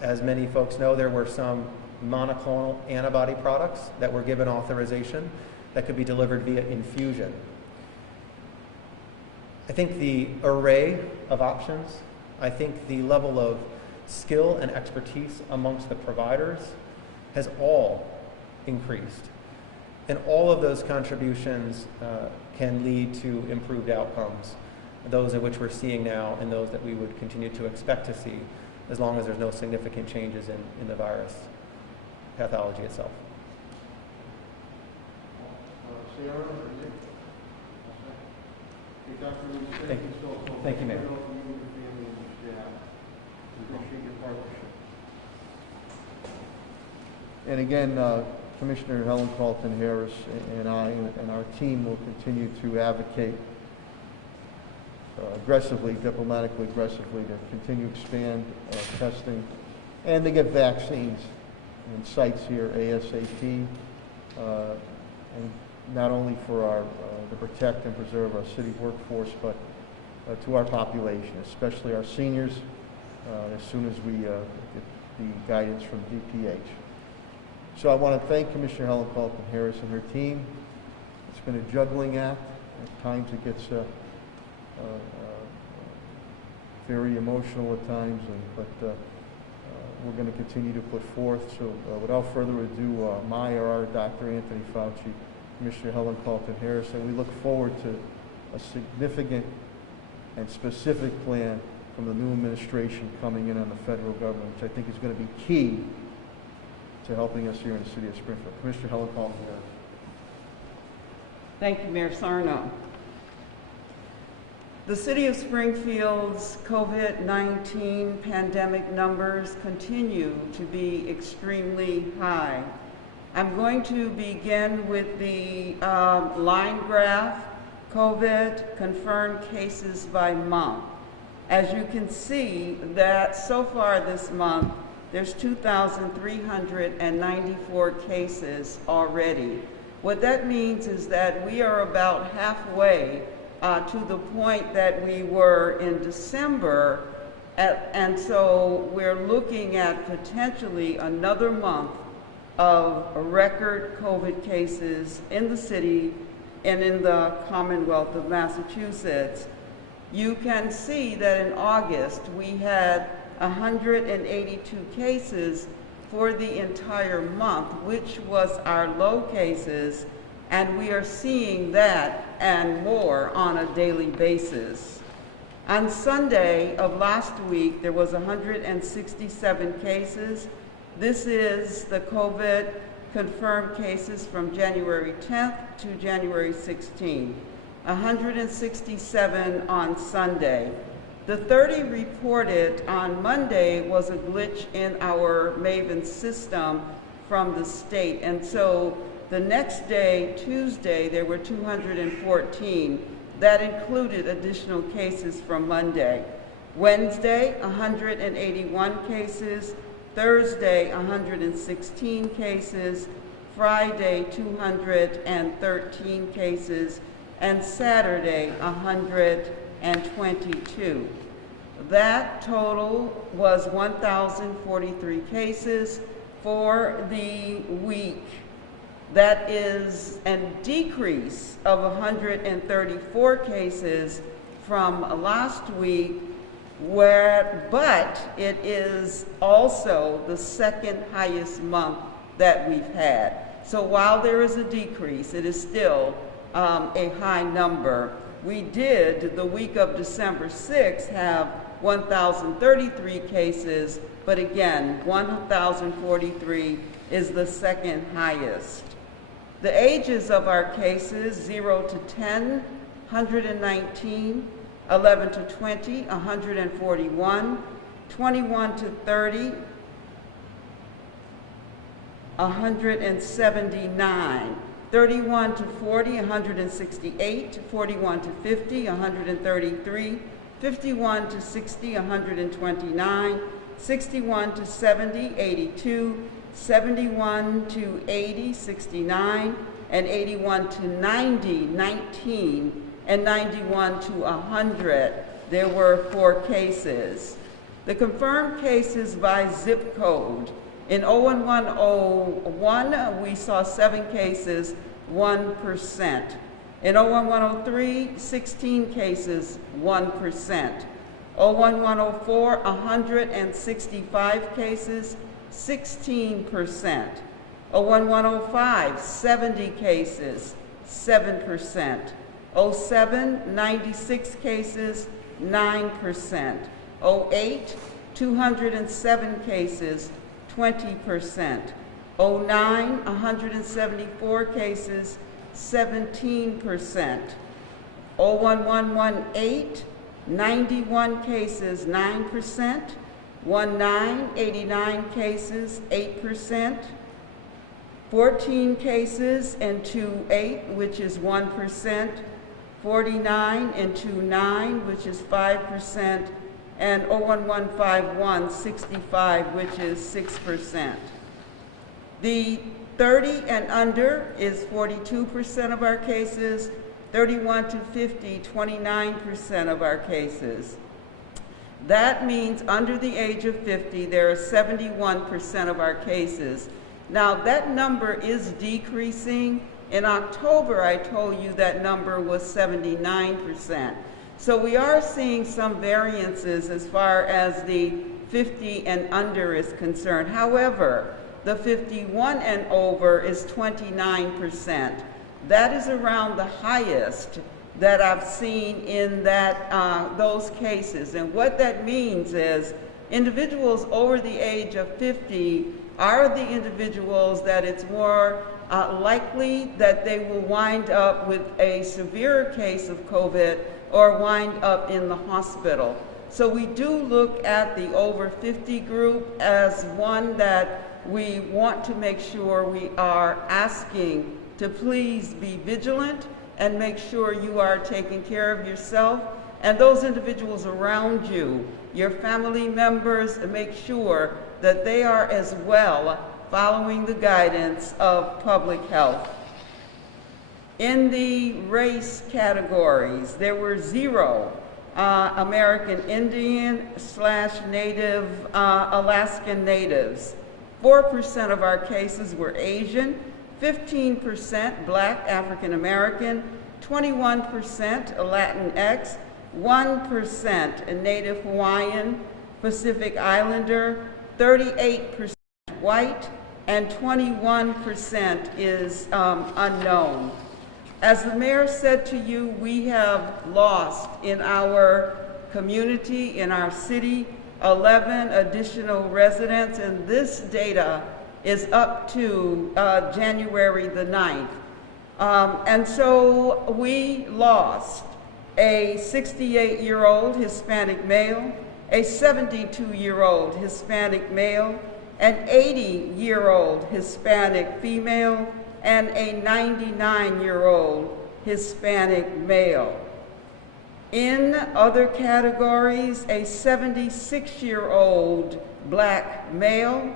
as many folks know, there were some monoclonal antibody products that were given authorization that could be delivered via infusion. I think the array of options, I think the level of skill and expertise amongst the providers has all increased. And all of those contributions can lead to improved outcomes, those of which we're seeing now and those that we would continue to expect to see as long as there's no significant changes in the virus pathology itself. Sarah, Thank you. Thank you, Mayor. And again, Commissioner Helen Carlton-Harris and I and our team will continue to advocate aggressively, diplomatically aggressively, to continue to expand testing and to get vaccines in sites here ASAP, and not only for to protect and preserve our city workforce, but to our population, especially our seniors, as soon as we get the guidance from DPH. So I want to thank Commissioner Helen Carlton-Harris and her team. It's been a juggling act. At times it gets very emotional at times, but we're going to continue to put forth. So without further ado, our Dr. Anthony Fauci, Commissioner Helen Carlton-Harris, and we look forward to a significant and specific plan from the new administration coming in on the federal government, which I think is going to be key to helping us here in the city of Springfield. Commissioner Helen Carlton-Harris. Thank you, Mayor Sarno. The city of Springfield's COVID-19 pandemic numbers continue to be extremely high. I'm going to begin with the line graph, COVID confirmed cases by month. As you can see that so far this month, there's 2,394 cases already. What that means is that we are about halfway to the point that we were in December, and so we're looking at potentially another month of record COVID cases in the city and in the Commonwealth of Massachusetts. You can see that in August we had 182 cases for the entire month, which was our low cases, and we are seeing that and more on a daily basis. On Sunday of last week, there was 167 cases. This is the COVID confirmed cases from January 10th to January 16th. 167 on Sunday. The 30 reported on Monday was a glitch in our Maven system from the state. And so the next day, Tuesday, there were 214. That included additional cases from Monday. Wednesday, 181 cases. Thursday, 116 cases. Friday, 213 cases. And Saturday, 122. That total was 1,043 cases for the week. That is a decrease of 134 cases from last week, but it is also the second highest month that we've had. So while there is a decrease, it is still a high number. We did, the week of December 6th, have 1,033 cases, but again, 1,043 is the second highest. The ages of our cases, 0 to 10, 119, 11 to 20, 141, 21 to 30, 179, 31 to 40, 168, 41 to 50, 133, 51 to 60, 129, 61 to 70, 82, 71 to 80, 69, and 81 to 90, 19, and 91 to 100. There were 4 cases. The confirmed cases by zip code. In 01101, we saw 7 cases, 1%. In 01103, 16 cases, 1%. 01104, 165 cases, 16%. 01105, 70 cases, 7%. 07, 96 cases, 9%. 08, 207 cases, 20%. 09, 174 cases, 17%. 01118, 91 cases, 9%. 19, 89 cases, 8%. 14 cases and 28, which is 1%. 49 and 29, which is 5%. And 01151, 65, which is 6%. The 30 and under is 42% of our cases. 31 to 50, 29% of our cases. That means under the age of 50, there are 71% of our cases. Now that number is decreasing. In October, I told you that number was 79%. So we are seeing some variances as far as the 50 and under is concerned. However, the 51 and over is 29%. That is around the highest that I've seen in that those cases. And what that means is individuals over the age of 50 are the individuals that it's more likely that they will wind up with a severe case of COVID or wind up in the hospital. So we do look at the over 50 group as one that we want to make sure we are asking to please be vigilant and make sure you are taking care of yourself and those individuals around you, your family members, and make sure that they are as well following the guidance of public health. In the race categories, there were 0 American Indian / Native Alaskan Natives. 4% of our cases were Asian, 15% Black African American, 21% Latinx, 1% Native Hawaiian, Pacific Islander, 38% white, and 21% is unknown. As the mayor said to you, we have lost in our community, in our city, 11 additional residents, and this data is up to January the 9th. And so we lost a 68-year-old Hispanic male, a 72-year-old Hispanic male, an 80-year-old Hispanic female, and a 99-year-old Hispanic male. In other categories, a 76-year-old Black male,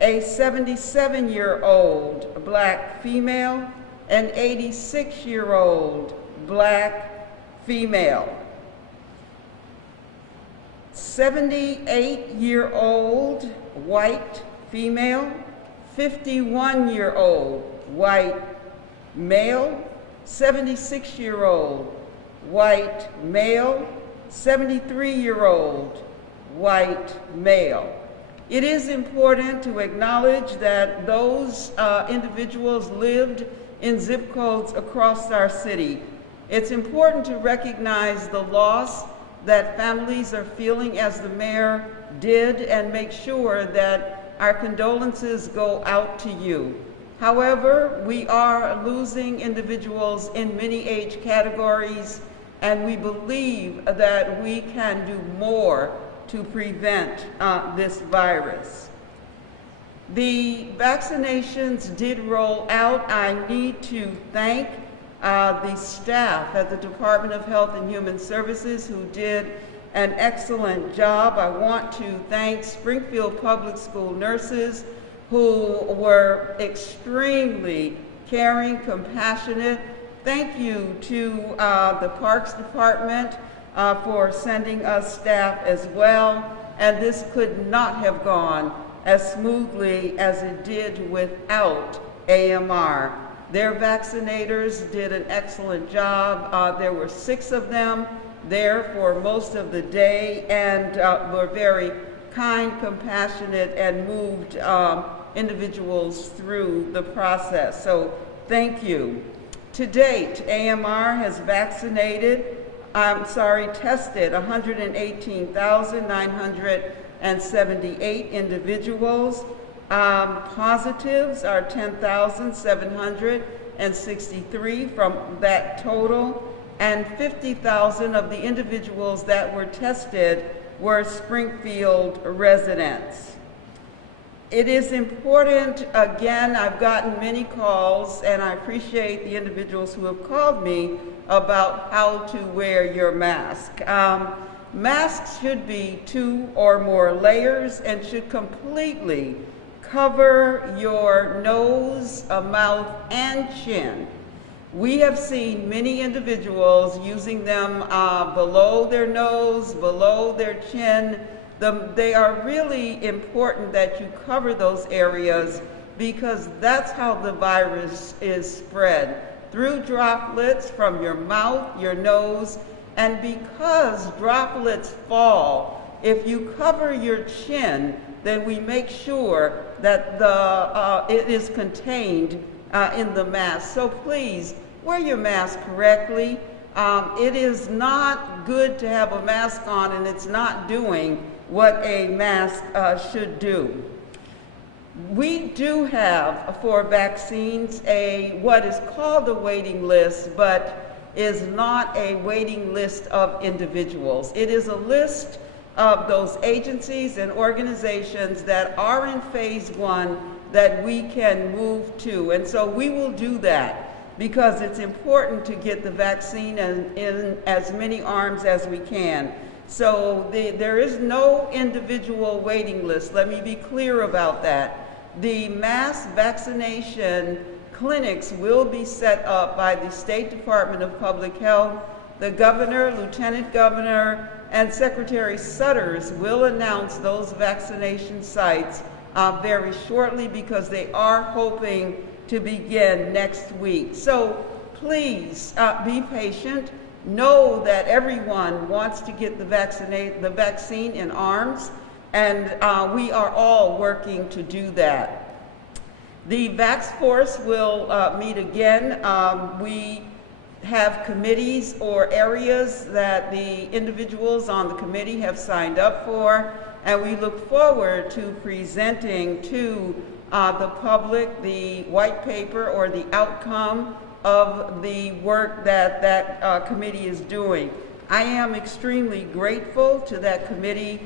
a 77-year-old Black female, an 86-year-old Black female. 78-year-old white female, 51-year-old white male, 76-year-old white male, 73-year-old white male. It is important to acknowledge that those individuals lived in zip codes across our city. It's important to recognize the loss that families are feeling, as the mayor did, and make sure that our condolences go out to you. However, we are losing individuals in many age categories, and we believe that we can do more to prevent this virus. The vaccinations did roll out. I need to thank the staff at the Department of Health and Human Services who did an excellent job. I want to thank Springfield Public School nurses who were extremely caring, compassionate. Thank you to the Parks Department for sending us staff as well. And this could not have gone as smoothly as it did without AMR. Their vaccinators did an excellent job. There were 6 of them there for most of the day, and were very kind, compassionate, and moved individuals through the process. So thank you. To date, AMR has tested 118,978 individuals. Positives are 10,763 from that total, and 50,000 of the individuals that were tested were Springfield residents. It is important, again, I've gotten many calls, and I appreciate the individuals who have called me about how to wear your mask. Masks should be 2 or more layers and should completely cover your nose, mouth, and chin. We have seen many individuals using them below their nose, below their chin. They are really important that you cover those areas, because that's how the virus is spread, through droplets from your mouth, your nose, and because droplets fall, if you cover your chin, then we make sure that it is contained in the mask. So please, wear your mask correctly. It is not good to have a mask on and it's not doing what a mask should do. We do have, for vaccines, what is called a waiting list, but is not a waiting list of individuals. It is a list of those agencies and organizations that are in phase 1 that we can move to. And so we will do that, because it's important to get the vaccine in as many arms as we can. So there is no individual waiting list. Let me be clear about that. The mass vaccination clinics will be set up by the State Department of Public Health. The governor, lieutenant governor, and Secretary Sutters will announce those vaccination sites very shortly, because they are hoping to begin next week. So please be patient. Know that everyone wants to get the vaccine in arms, and we are all working to do that. The Vax Force will meet again. We have committees or areas that the individuals on the committee have signed up for, and we look forward to presenting to the public the white paper or the outcome of the work that committee is doing. I am extremely grateful to that committee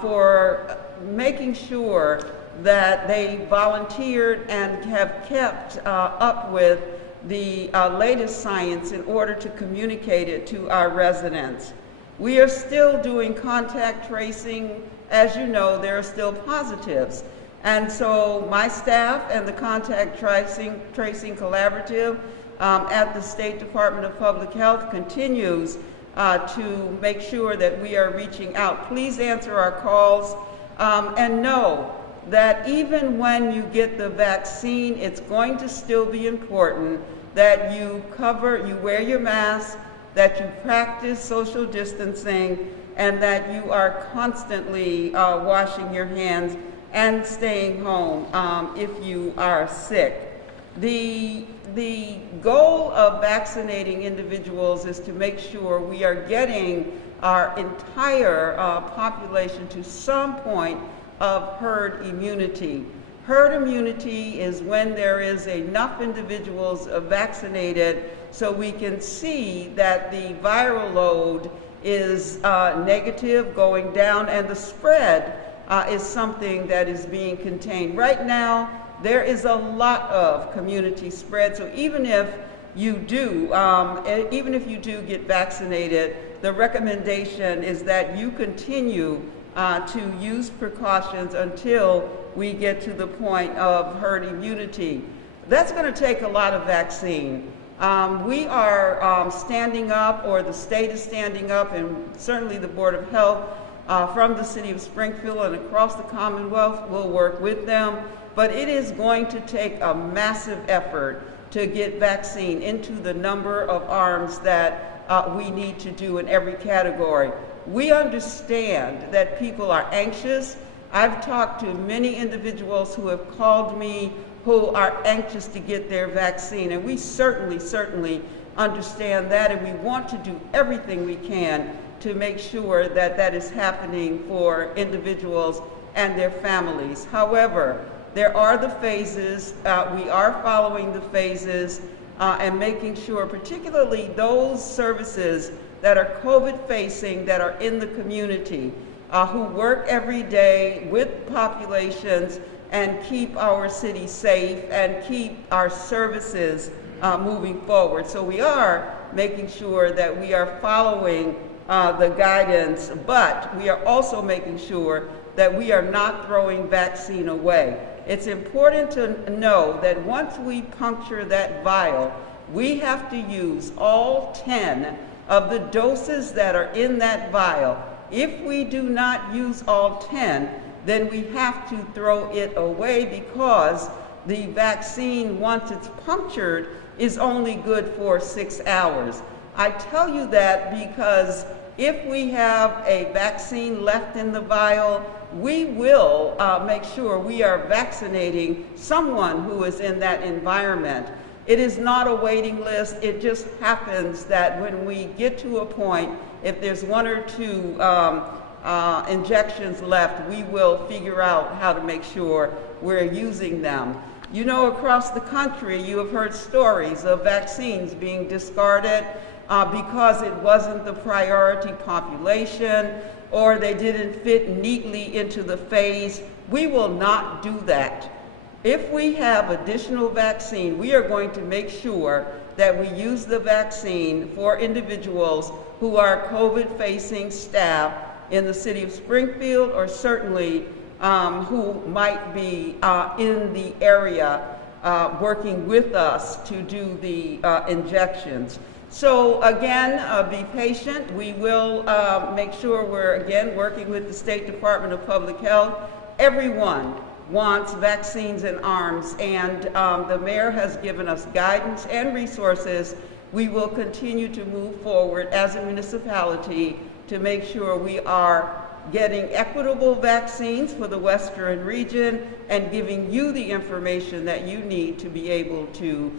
for making sure that they volunteered and have kept up with the latest science in order to communicate it to our residents. We are still doing contact tracing. As you know, there are still positives. And so my staff and the Contact Tracing Collaborative at the State Department of Public Health continues to make sure that we are reaching out. Please answer our calls and know that even when you get the vaccine, it's going to still be important that you wear your mask, that you practice social distancing, and that you are constantly washing your hands and staying home if you are sick. The goal of vaccinating individuals is to make sure we are getting our entire population to some point of herd immunity. Herd immunity is when there is enough individuals vaccinated so we can see that the viral load is negative, going down, and the spread is something that is being contained. Right now, there is a lot of community spread, so even if you do get vaccinated, the recommendation is that you continue to use precautions until we get to the point of herd immunity. That's going to take a lot of vaccine. We are standing up, or the state is standing up, and certainly the Board of Health from the city of Springfield and across the Commonwealth will work with them. But it is going to take a massive effort to get vaccine into the number of arms that we need to do in every category. We understand that people are anxious. I've talked to many individuals who have called me who are anxious to get their vaccine, and we certainly understand that, and we want to do everything we can to make sure that that is happening for individuals and their families. However, there are the phases. We are following the phases and making sure, particularly those services that are COVID-facing, that are in the community, who work every day with populations and keep our city safe and keep our services moving forward. So we are making sure that we are following the guidance, but we are also making sure that we are not throwing vaccine away. It's important to know that once we puncture that vial, we have to use all 10 of the doses that are in that vial. If we do not use all 10, then we have to throw it away, because the vaccine, once it's punctured, is only good for 6 hours. I tell you that because if we have a vaccine left in the vial, we will make sure we are vaccinating someone who is in that environment. It is not a waiting list. It just happens that when we get to a point, if there's 1 or 2 injections left, we will figure out how to make sure we're using them. You know, across the country, you have heard stories of vaccines being discarded because it wasn't the priority population, or they didn't fit neatly into the phase. We will not do that. If we have additional vaccine, we are going to make sure that we use the vaccine for individuals who are COVID-facing staff in the city of Springfield, or certainly who might be in the area working with us to do the injections. So again, be patient. We will make sure we're again working with the State Department of Public Health. Everyone wants vaccines and arms, and the mayor has given us guidance and resources. We will continue to move forward as a municipality to make sure we are getting equitable vaccines for the Western region and giving you the information that you need to be able to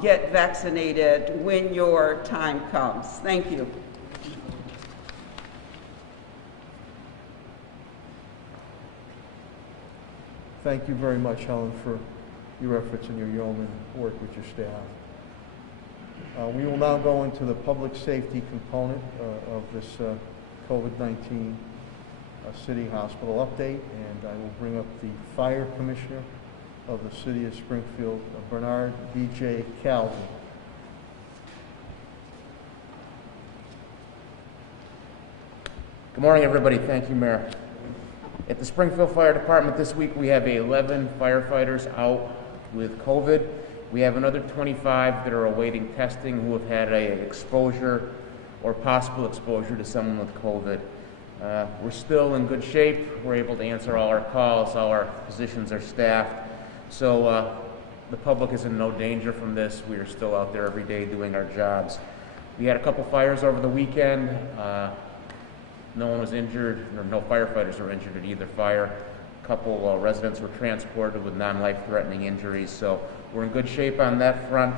get vaccinated when your time comes. Thank you. Thank you very much, Helen, for your efforts and your yeoman work with your staff. We will now go into the public safety component of this COVID-19 City Hospital update, and I will bring up the Fire Commissioner of the City of Springfield, Bernard B.J. Calvin. Good morning, everybody. Thank you, Mayor. At the Springfield Fire Department this week, we have 11 firefighters out with COVID. We have another 25 that are awaiting testing who have had an exposure or possible exposure to someone with COVID. We're still in good shape. We're able to answer all our calls. All our positions are staffed. So the public is in no danger from this. We are still out there every day doing our jobs. We had a couple fires over the weekend. No one was injured, or no firefighters were injured at either fire. A couple residents were transported with non-life-threatening injuries, so we're in good shape on that front.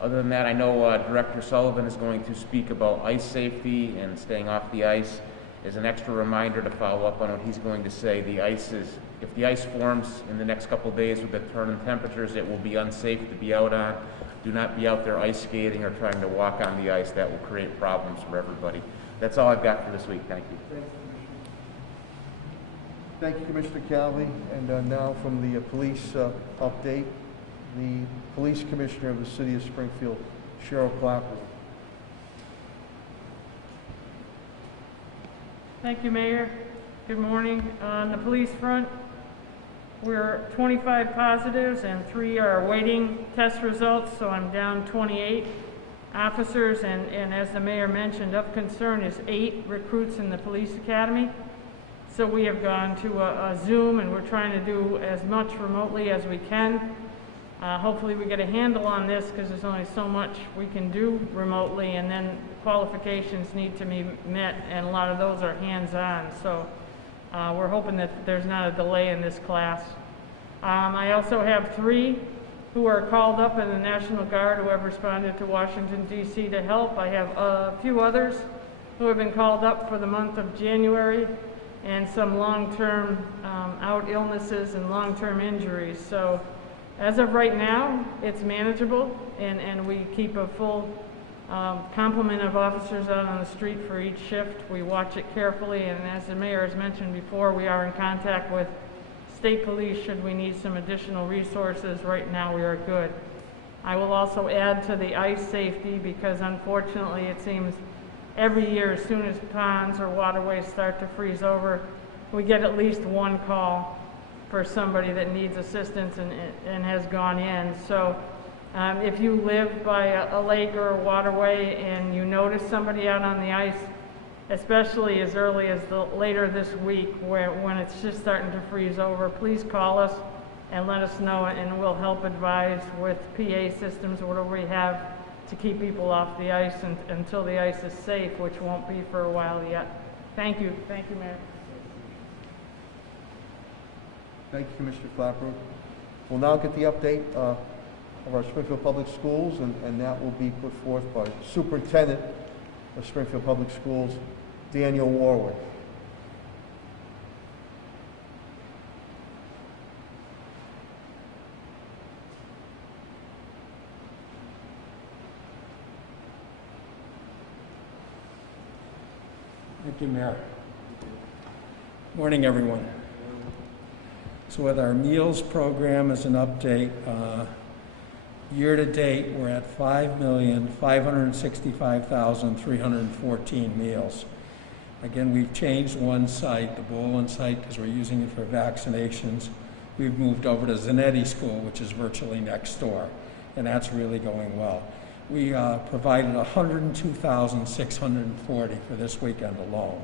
Other than that, I know Director Sullivan is going to speak about ice safety and staying off the ice. As an extra reminder to follow up on what he's going to say, if the ice forms in the next couple of days with the turn in temperatures, it will be unsafe to be out on. Do not be out there ice skating or trying to walk on the ice. That will create problems for everybody. That's all I've got for this week. Thank you. Thank you, Commissioner Calvi. And now from the police update, the police commissioner of the city of Springfield, Cheryl Clapper. Thank you, Mayor. Good morning. On the police front, we're 25 positives and 3 are awaiting test results, so I'm down 28 officers, and as the mayor mentioned, of concern is 8 recruits in the police academy. So we have gone to a Zoom, and we're trying to do as much remotely as we can. Hopefully we get a handle on this, because there's only so much we can do remotely, and then qualifications need to be met, and a lot of those are hands-on. So we're hoping that there's not a delay in this class. I also have 3 who are called up in the National Guard who have responded to Washington, D.C. to help. I have a few others who have been called up for the month of January, and some long-term out illnesses and long-term injuries. So as of right now, it's manageable, and we keep a full complement of officers out on the street for each shift. We watch it carefully, and as the mayor has mentioned before, we are in contact with state police should we need some additional resources. Right now we are good. I will also add to the ice safety, because unfortunately it seems every year as soon as ponds or waterways start to freeze over, we get at least one call for somebody that needs assistance and has gone in. So if you live by a lake or a waterway and you notice somebody out on the ice, especially as early as later this week when it's just starting to freeze over, please call us and let us know, and we'll help advise with PA systems or whatever we have to keep people off the ice until the ice is safe, which won't be for a while yet. Thank you. Thank you, Mayor. Thank you, Commissioner Clapper. We'll now get the update of our Springfield Public Schools, and that will be put forth by Superintendent of Springfield Public Schools, Daniel Warwick. Thank you, Mayor. Morning, everyone. So with our meals program as an update, year to date, we're at 5,565,314 meals. Again, we've changed one site, the Bolin site, because we're using it for vaccinations. We've moved over to Zanetti School, which is virtually next door, and that's really going well. We provided 102,640 for this weekend alone.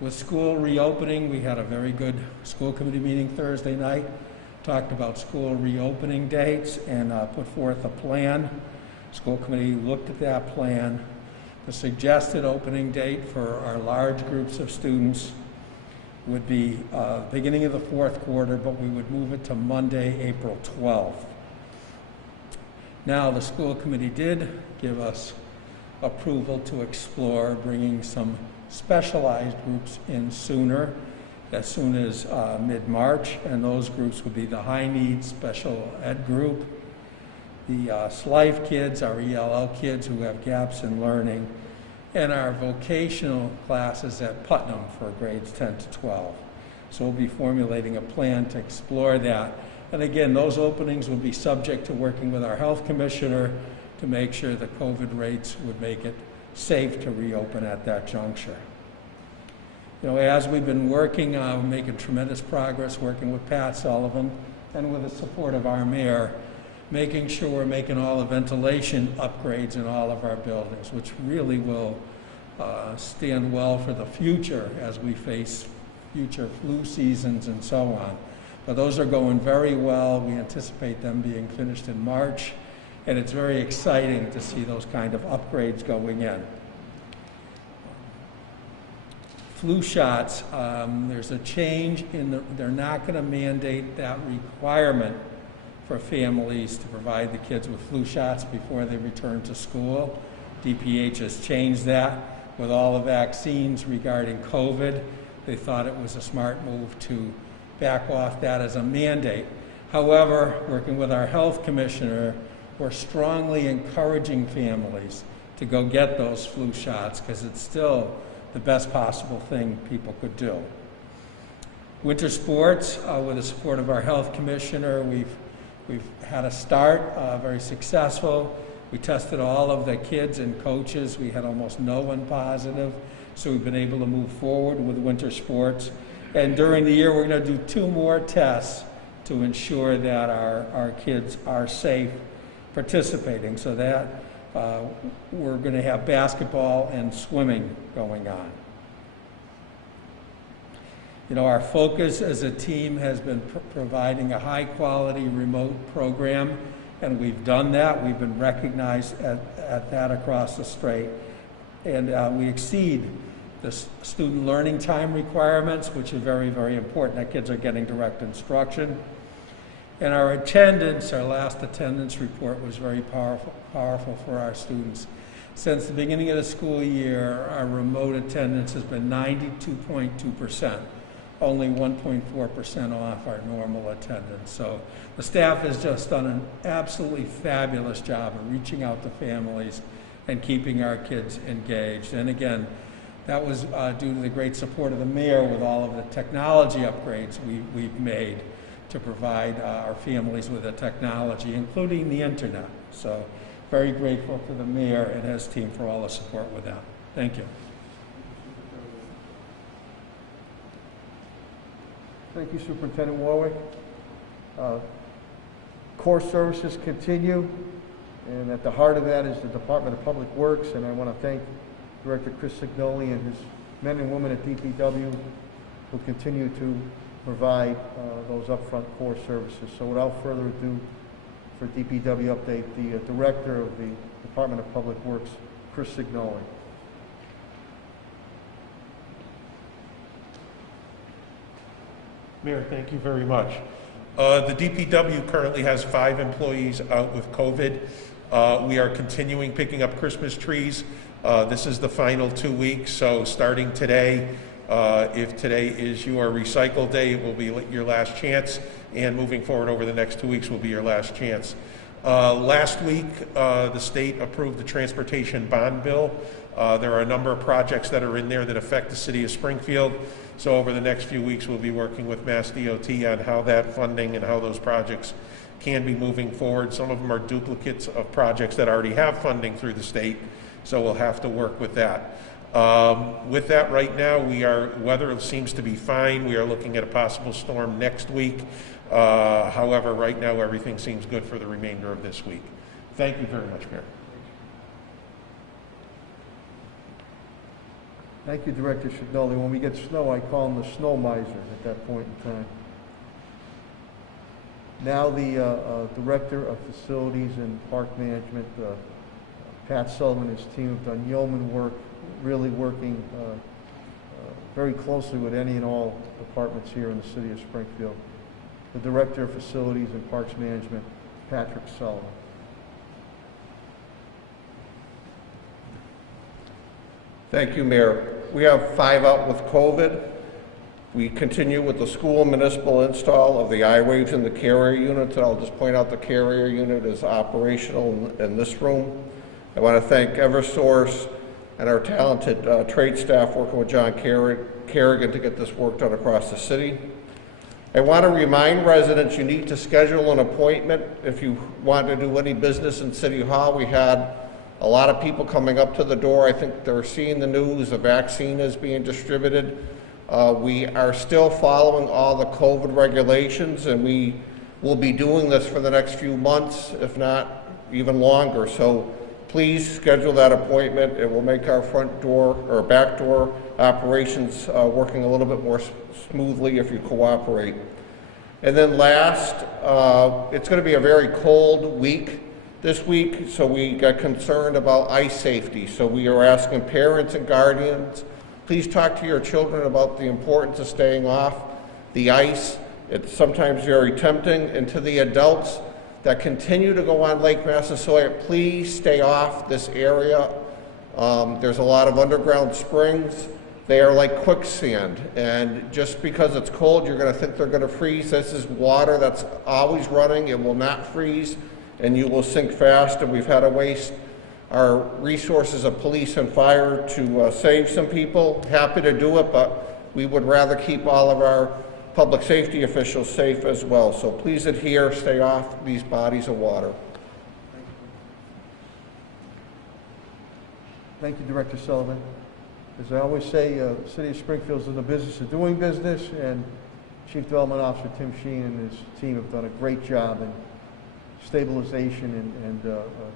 With school reopening, we had a very good school committee meeting Thursday night, talked about school reopening dates and put forth a plan. School committee looked at that plan. The suggested opening date for our large groups of students would be beginning of the 4th quarter, but we would move it to Monday, April 12th. Now, the school committee did give us approval to explore bringing some specialized groups in sooner, as soon as mid-March, and those groups would be the high needs special ed group, the SLIFE kids, our ELL kids who have gaps in learning, and our vocational classes at Putnam for grades 10 to 12. So we'll be formulating a plan to explore that. And again, those openings will be subject to working with our health commissioner to make sure the COVID rates would make it safe to reopen at that juncture. You know, as we've been working, we're making tremendous progress working with Pat Sullivan and with the support of our mayor, making sure we're making all the ventilation upgrades in all of our buildings, which really will stand well for the future as we face future flu seasons and so on. But those are going very well. We anticipate them being finished in March, and it's very exciting to see those kind of upgrades going in. Flu shots, there's a change in they're not going to mandate that requirement for families to provide the kids with flu shots before they return to school. DPH has changed that with all the vaccines regarding COVID. They thought it was a smart move to back off that as a mandate. However, working with our health commissioner, we're strongly encouraging families to go get those flu shots because it's still the best possible thing people could do. Winter sports, with the support of our health commissioner, we've had a start, very successful. We tested all of the kids and coaches. We had almost no one positive, so we've been able to move forward with winter sports. And during the year, we're going to do 2 more tests to ensure that our kids are safe participating, so that we're going to have basketball and swimming going on. You know, our focus as a team has been providing a high-quality remote program, and we've done that. We've been recognized at that across the state, and we exceed the student learning time requirements, which are very, very important, that kids are getting direct instruction. And our attendance, our last attendance report was very powerful for our students. Since the beginning of the school year, our remote attendance has been 92.2%, only 1.4% off our normal attendance. So the staff has just done an absolutely fabulous job of reaching out to families and keeping our kids engaged. And again, that was due to the great support of the mayor with all of the technology upgrades we've made to provide our families with the technology, including the internet. So very grateful to the mayor and his team for all the support with that. Thank you. Thank you, Superintendent Warwick. Core services continue, and at the heart of that is the Department of Public Works, and I want to thank Director Chris Signoli and his men and women at DPW who continue to provide those upfront core services. So without further ado, for DPW update, the Director of the Department of Public Works, Chris Signoli. Mayor, thank you very much. The DPW currently has 5 employees out with COVID. We are continuing picking up Christmas trees. This is the final 2 weeks, so starting today, if today is your recycle day, it will be your last chance, and moving forward over the next 2 weeks will be your last chance. Last week, the state approved the transportation bond bill. There are a number of projects that are in there that affect the city of Springfield. So over the next few weeks, we'll be working with Mass DOT on how that funding and how those projects can be moving forward. Some of them are duplicates of projects that already have funding through the state, so we'll have to work with that. With that right now, weather seems to be fine. We are looking at a possible storm next week. However, right now, everything seems good for the remainder of this week. Thank you very much, Mayor. Thank you, Director Signoli. When we get snow, I call him the snow miser at that point in time. Now the Director of Facilities and Park Management, Pat Sullivan and his team have done yeoman work, really working very closely with any and all departments here in the city of Springfield. The Director of Facilities and Parks Management, Patrick Sullivan. Thank you, Mayor. We have 5 out with COVID. We continue with the school municipal install of the iWaves in the carrier units, and I'll just point out the carrier unit is operational in this room. I want to thank Eversource and our talented trade staff working with John Kerrigan to get this work done across the city. I want to remind residents you need to schedule an appointment if you want to do any business in City Hall. We had a lot of people coming up to the door. I think they're seeing the news. The vaccine is being distributed. We are still following all the COVID regulations, and we will be doing this for the next few months, if not even longer. So please schedule that appointment. It will make our front door or back door operations working a little bit more smoothly if you cooperate. And then last, it's going to be a very cold week. This week, so we got concerned about ice safety. So we are asking parents and guardians, please talk to your children about the importance of staying off the ice. It's sometimes very tempting. And to the adults that continue to go on Lake Massasoit, please stay off this area. There's a lot of underground springs. They are like quicksand, and just because it's cold, you're going to think they're going to freeze. This is water that's always running. It will not freeze, and you will sink fast. And we've had to waste our resources of police and fire to save some people. Happy to do it, but we would rather keep all of our public safety officials safe as well. So please adhere, stay off these bodies of water. Thank you, Director Sullivan. As I always say, the City of Springfield is in the business of doing business, and Chief Development Officer Tim Sheen and his team have done a great job in stabilization and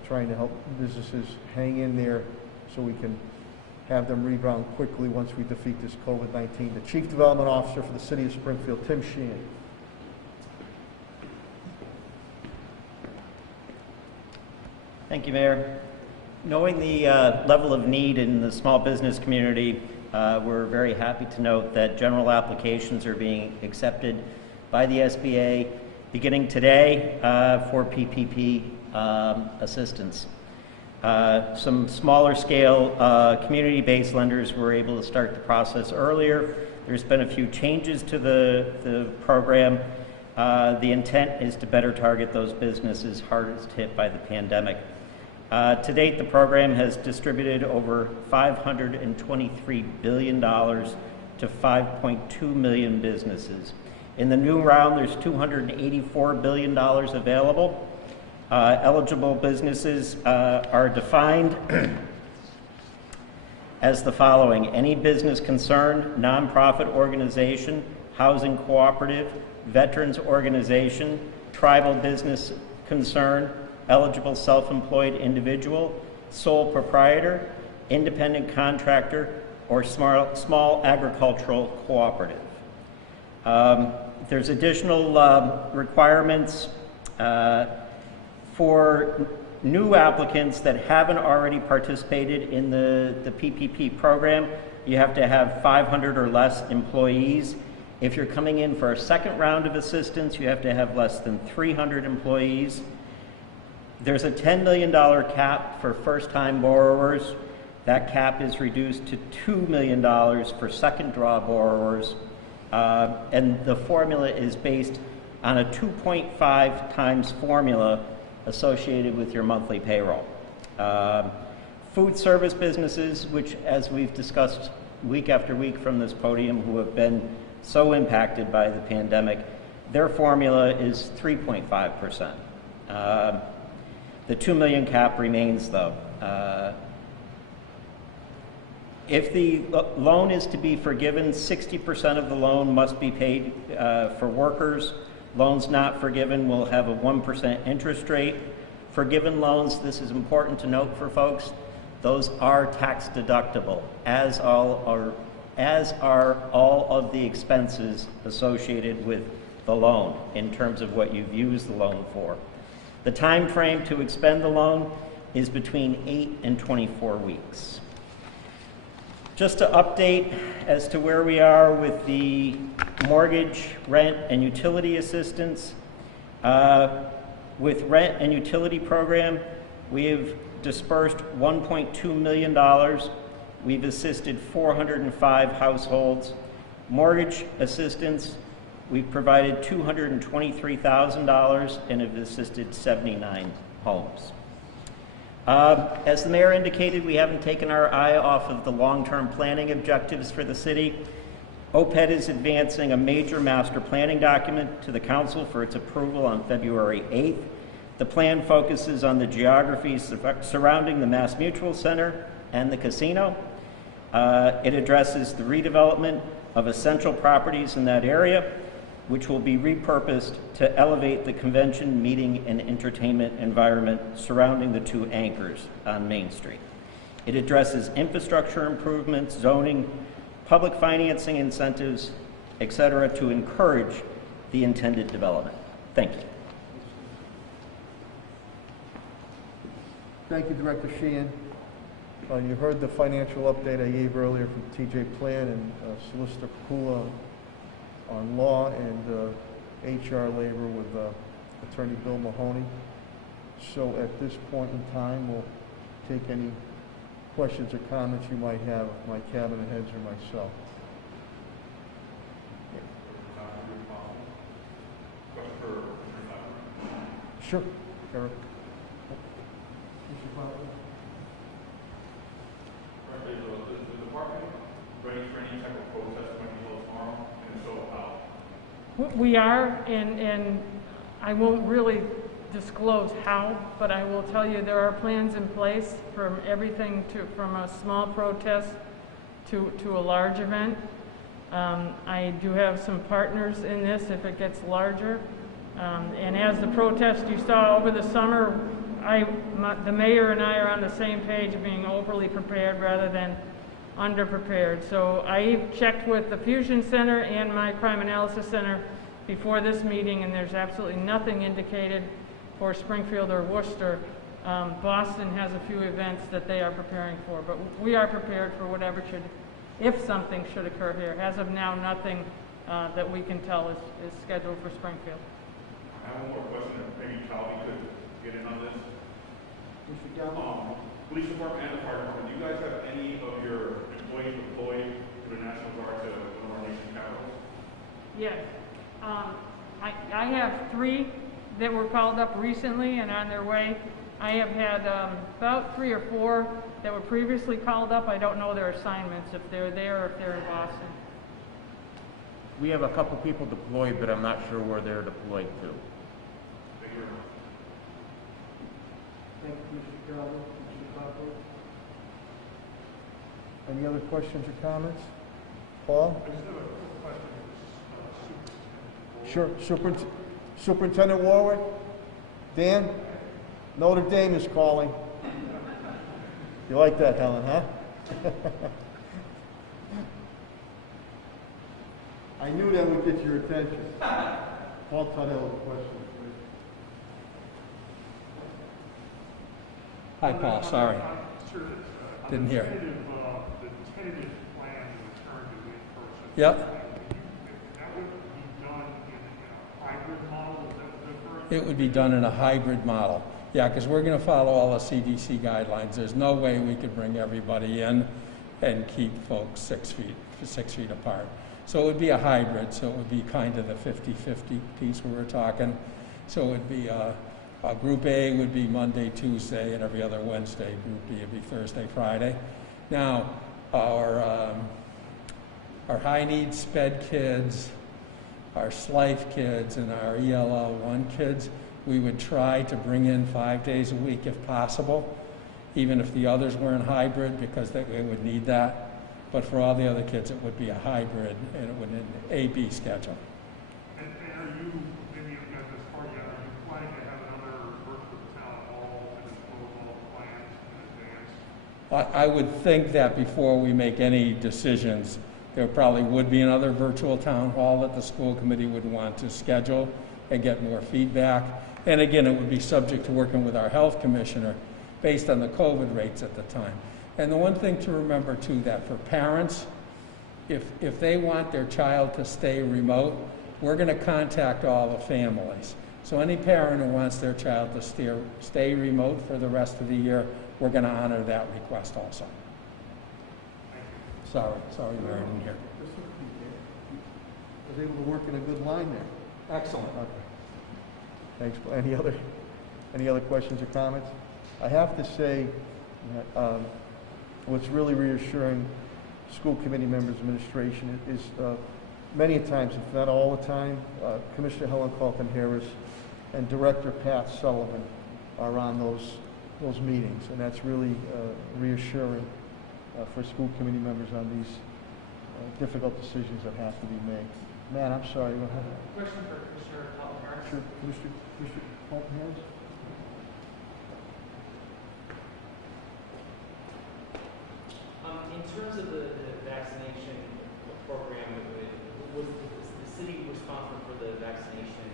trying to help businesses hang in there so we can have them rebound quickly once we defeat this COVID-19. The Chief Development Officer for the City of Springfield, Tim Sheen. Thank you, Mayor. Knowing the level of need in the small business community, we're very happy to note that general applications are being accepted by the SBA beginning today for PPP assistance. Some smaller scale community-based lenders were able to start the process earlier. There's been a few changes to the program. The intent is to better target those businesses hardest hit by the pandemic. To date, the program has distributed over $523 billion to 5.2 million businesses. In the new round, there's $284 billion available. Eligible businesses are defined as the following: any business concern, nonprofit organization, housing cooperative, veterans organization, tribal business concern, eligible self-employed individual, sole proprietor, independent contractor, or small agricultural cooperative. There's additional requirements for new applicants that haven't already participated in the PPP program. You have to have 500 or less employees. If you're coming in for a second round of assistance, you have to have less than 300 employees. There's a $10 million cap for first-time borrowers. That cap is reduced to $2 million for second draw borrowers. And the formula is based on a 2.5 times formula associated with your monthly payroll. Food service businesses, which, as we've discussed week after week from this podium, who have been so impacted by the pandemic, their formula is 3.5%. The 2 million cap remains, though. If the loan is to be forgiven, 60% of the loan must be paid for workers. Loans not forgiven will have a 1% interest rate. Forgiven loans, this is important to note for folks, those are tax deductible, as are all of the expenses associated with the loan in terms of what you've used the loan for. The time frame to expend the loan is between 8 and 24 weeks. Just to update as to where we are with the mortgage, rent, and utility assistance. With rent and utility program, we have dispersed $1.2 million. We've assisted 405 households. Mortgage assistance, we've provided $223,000 and have assisted 79 homes. As the mayor indicated, we haven't taken our eye off of the long-term planning objectives for the city. OPED is advancing a major master planning document to the council for its approval on February 8th. The plan focuses on the geography surrounding the Mass Mutual Center and the casino. It addresses the redevelopment of essential properties in that area, which will be repurposed to elevate the convention, meeting, and entertainment environment surrounding the two anchors on Main Street. It addresses infrastructure improvements, zoning, public financing incentives, etc., to encourage the intended development. Thank you. Thank you, Director Sheehan. You heard the financial update I gave earlier from TJ Plan and Solicitor Kula on law and HR labor with Attorney Bill Mahoney. So at this point in time, we'll take any questions or comments you might have of my cabinet heads or myself. Sure. Eric. Is the department ready for any type of protest when you go tomorrow? And if so, how? We are, and I won't really disclose how, but I will tell you there are plans in place from everything from a small protest to a large event. I do have some partners in this if it gets larger. And as the protest you saw over the summer, the mayor and I are on the same page of being overly prepared rather than underprepared. So I checked with the Fusion Center and my Crime Analysis Center before this meeting, and there's absolutely nothing indicated for Springfield or Worcester. Boston has a few events that they are preparing for, but we are prepared for whatever if something should occur here. As of now, nothing that we can tell is scheduled for Springfield. I have one more question that maybe Calvi could get in on this. Police department and the fire department, do you guys have any of your employees deployed to the National Guard to one of our nation's capitals? Yes. I have 3 that were called up recently and on their way. I have had about 3 or 4 that were previously called up. I don't know their assignments, if they're there or if they're in Boston. We have a couple people deployed, but I'm not sure where they're deployed to. Thank you very much. Thank you, Mr. Calvo. Mr. Clapper. Any other questions or comments? Paul? I just have a quick question. Sure. Superintendent Warwick? Dan? Notre Dame is calling. You like that, Helen, huh? I knew that would get your attention. Paul Tuttle, question, please. Hi, Paul, sorry. Sure. Didn't hear. The tentative plan to return to in-person. Yep. That would be done in a hybrid model, is that correct? It would be done in a hybrid model. Yeah, because we're going to follow all the CDC guidelines. There's no way we could bring everybody in and keep folks 6 feet apart. So it would be a hybrid, so it would be kind of the 50-50 piece we were talking. So it would be Group A would be Monday, Tuesday, and every other Wednesday. Group B would be Thursday, Friday. Now, our high-need SPED kids, our SLIFE kids, and our ELL 1 kids, we would try to bring in 5 days a week if possible, even if the others weren't hybrid, because they would need that. But for all the other kids, it would be a hybrid, and it would be an A-B schedule. And are you, maybe you've got this far yet, are you planning to have another virtual town hall to disclose all the plans in advance? I would think that before we make any decisions, there probably would be another virtual town hall that the school committee would want to schedule and get more feedback. And again, it would be subject to working with our health commissioner based on the COVID rates at the time. And the one thing to remember too, that for parents, if they want their child to stay remote, we're going to contact all the families. So any parent who wants their child to stay remote for the rest of the year, we're going to honor that request also. Sorry, Mary, I didn't hear. I was able to work in a good line there. Excellent. Okay. Thanks. Any other questions or comments? I have to say that what's really reassuring school committee members, administration, is many times, if not all the time, Commissioner Helen Calkin-Harris and Director Pat Sullivan are on those meetings, and that's really reassuring for school committee members on these difficult decisions that have to be made. Matt, I'm sorry. Go ahead. Question for Commissioner Calkin-Harris. Sure, Commissioner Calkin-Harris. In terms of the vaccination program, was the city responsible for the vaccination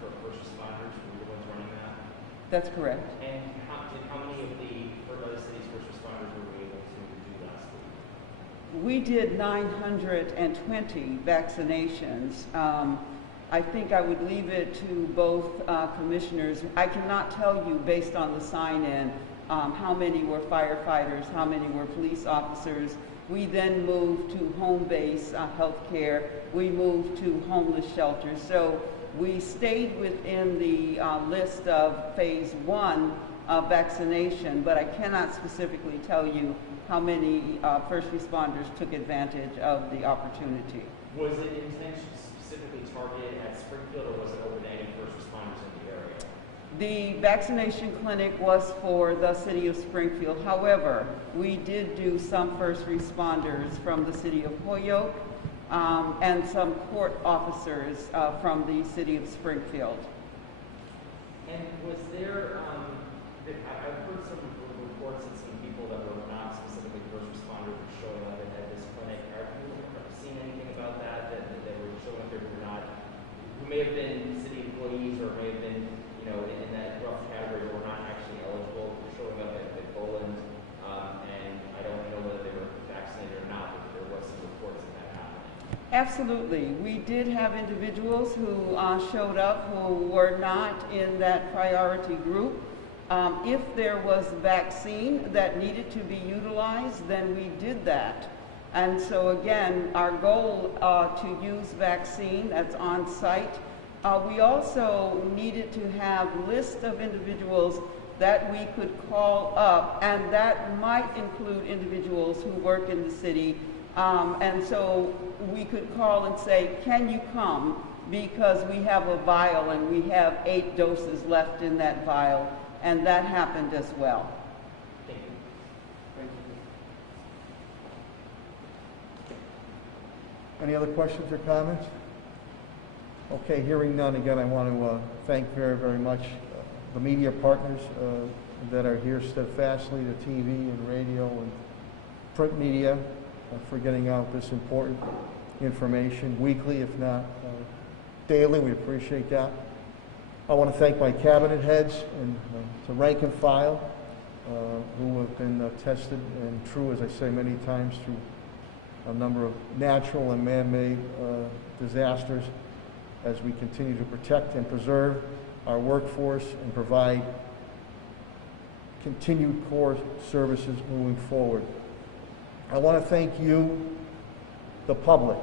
for first responders? Were the ones running that? That's correct. And how how many of the city's first responders were we able to do last week? We did 920 vaccinations. I think I would leave it to both commissioners. I cannot tell you based on the sign-in how many were firefighters, how many were police officers. We then moved to home-based healthcare. We moved to homeless shelters. So we stayed within the list of phase 1 of vaccination, but I cannot specifically tell you how many first responders took advantage of the opportunity. Was it intended to specifically target at Springfield, or was it open to any first responders in the area? The vaccination clinic was for the city of Springfield. However, we did do some first responders from the city of Holyoke and some court officers from the city of Springfield. And was there, I've heard some reports that some people that were not specifically first responders were showing up at this clinic. Have you seen anything about that were showing up there who may have been city employees or may have been, in that rough category who were not actually eligible for showing up at Boland? And I don't know whether they were vaccinated or not, but there was some reports of that happening. Absolutely. We did have individuals who showed up who were not in that priority group. If there was vaccine that needed to be utilized, then we did that. And so again, our goal to use vaccine that's on site. We also needed to have lists of individuals that we could call up, and that might include individuals who work in the city. And so we could call and say, can you come? Because we have a vial and we have 8 doses left in that vial. And that happened as well. Thank you. Thank you. Any other questions or comments? Okay, hearing none, again, I want to thank very, very much the media partners that are here steadfastly, the TV and radio and print media for getting out this important information weekly, if not daily. We appreciate that. I want to thank my cabinet heads and to rank and file who have been tested and true, as I say many times, through a number of natural and man-made disasters as we continue to protect and preserve our workforce and provide continued core services moving forward. I want to thank you, the public,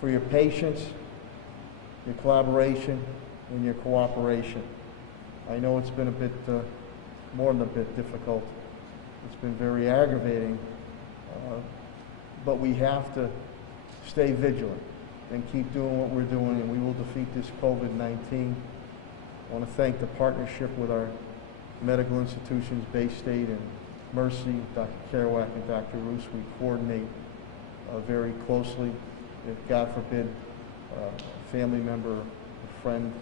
for your patience, your collaboration, and your cooperation. I know it's been a bit, more than a bit difficult. It's been very aggravating, but we have to stay vigilant and keep doing what we're doing, and we will defeat this COVID-19. I want to thank the partnership with our medical institutions, Bay State and Mercy, Dr. Kerouac and Dr. Roos. We coordinate very closely. If, God forbid, a family member, a friend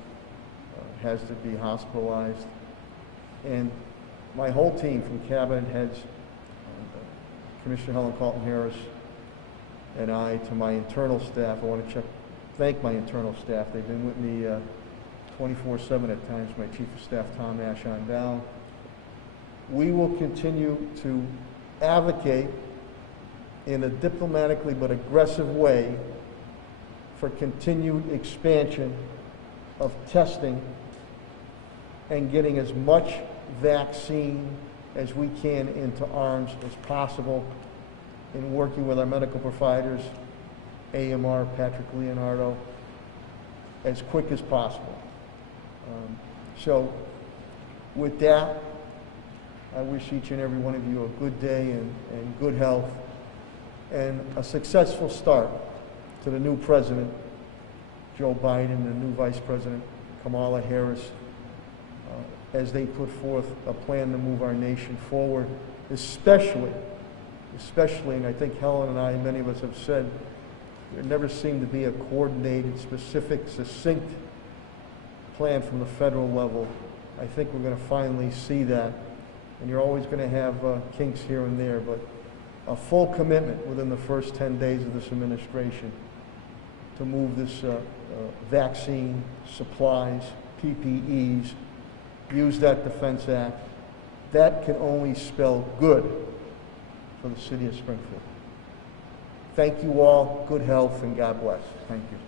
has to be hospitalized. And my whole team, from cabinet heads, Commissioner Helen Calton-Harris, and I, to my internal staff, I want to thank my internal staff. They've been with me 24/7 at times, my Chief of Staff, Tom Ash, on down. We will continue to advocate in a diplomatically but aggressive way for continued expansion of testing and getting as much vaccine as we can into arms as possible, in working with our medical providers, AMR, Patrick Leonardo, as quick as possible. So with that, I wish each and every one of you a good day and good health and a successful start to the new president, Joe Biden, and the new vice president, Kamala Harris, as they put forth a plan to move our nation forward, especially, and I think Helen and I, and many of us have said, there never seemed to be a coordinated, specific, succinct plan from the federal level. I think we're going to finally see that. And you're always going to have kinks here and there, but a full commitment within the first 10 days of this administration to move this vaccine, supplies, PPEs, use that Defense Act. That can only spell good for the city of Springfield. Thank you all, good health, and God bless. Thank you.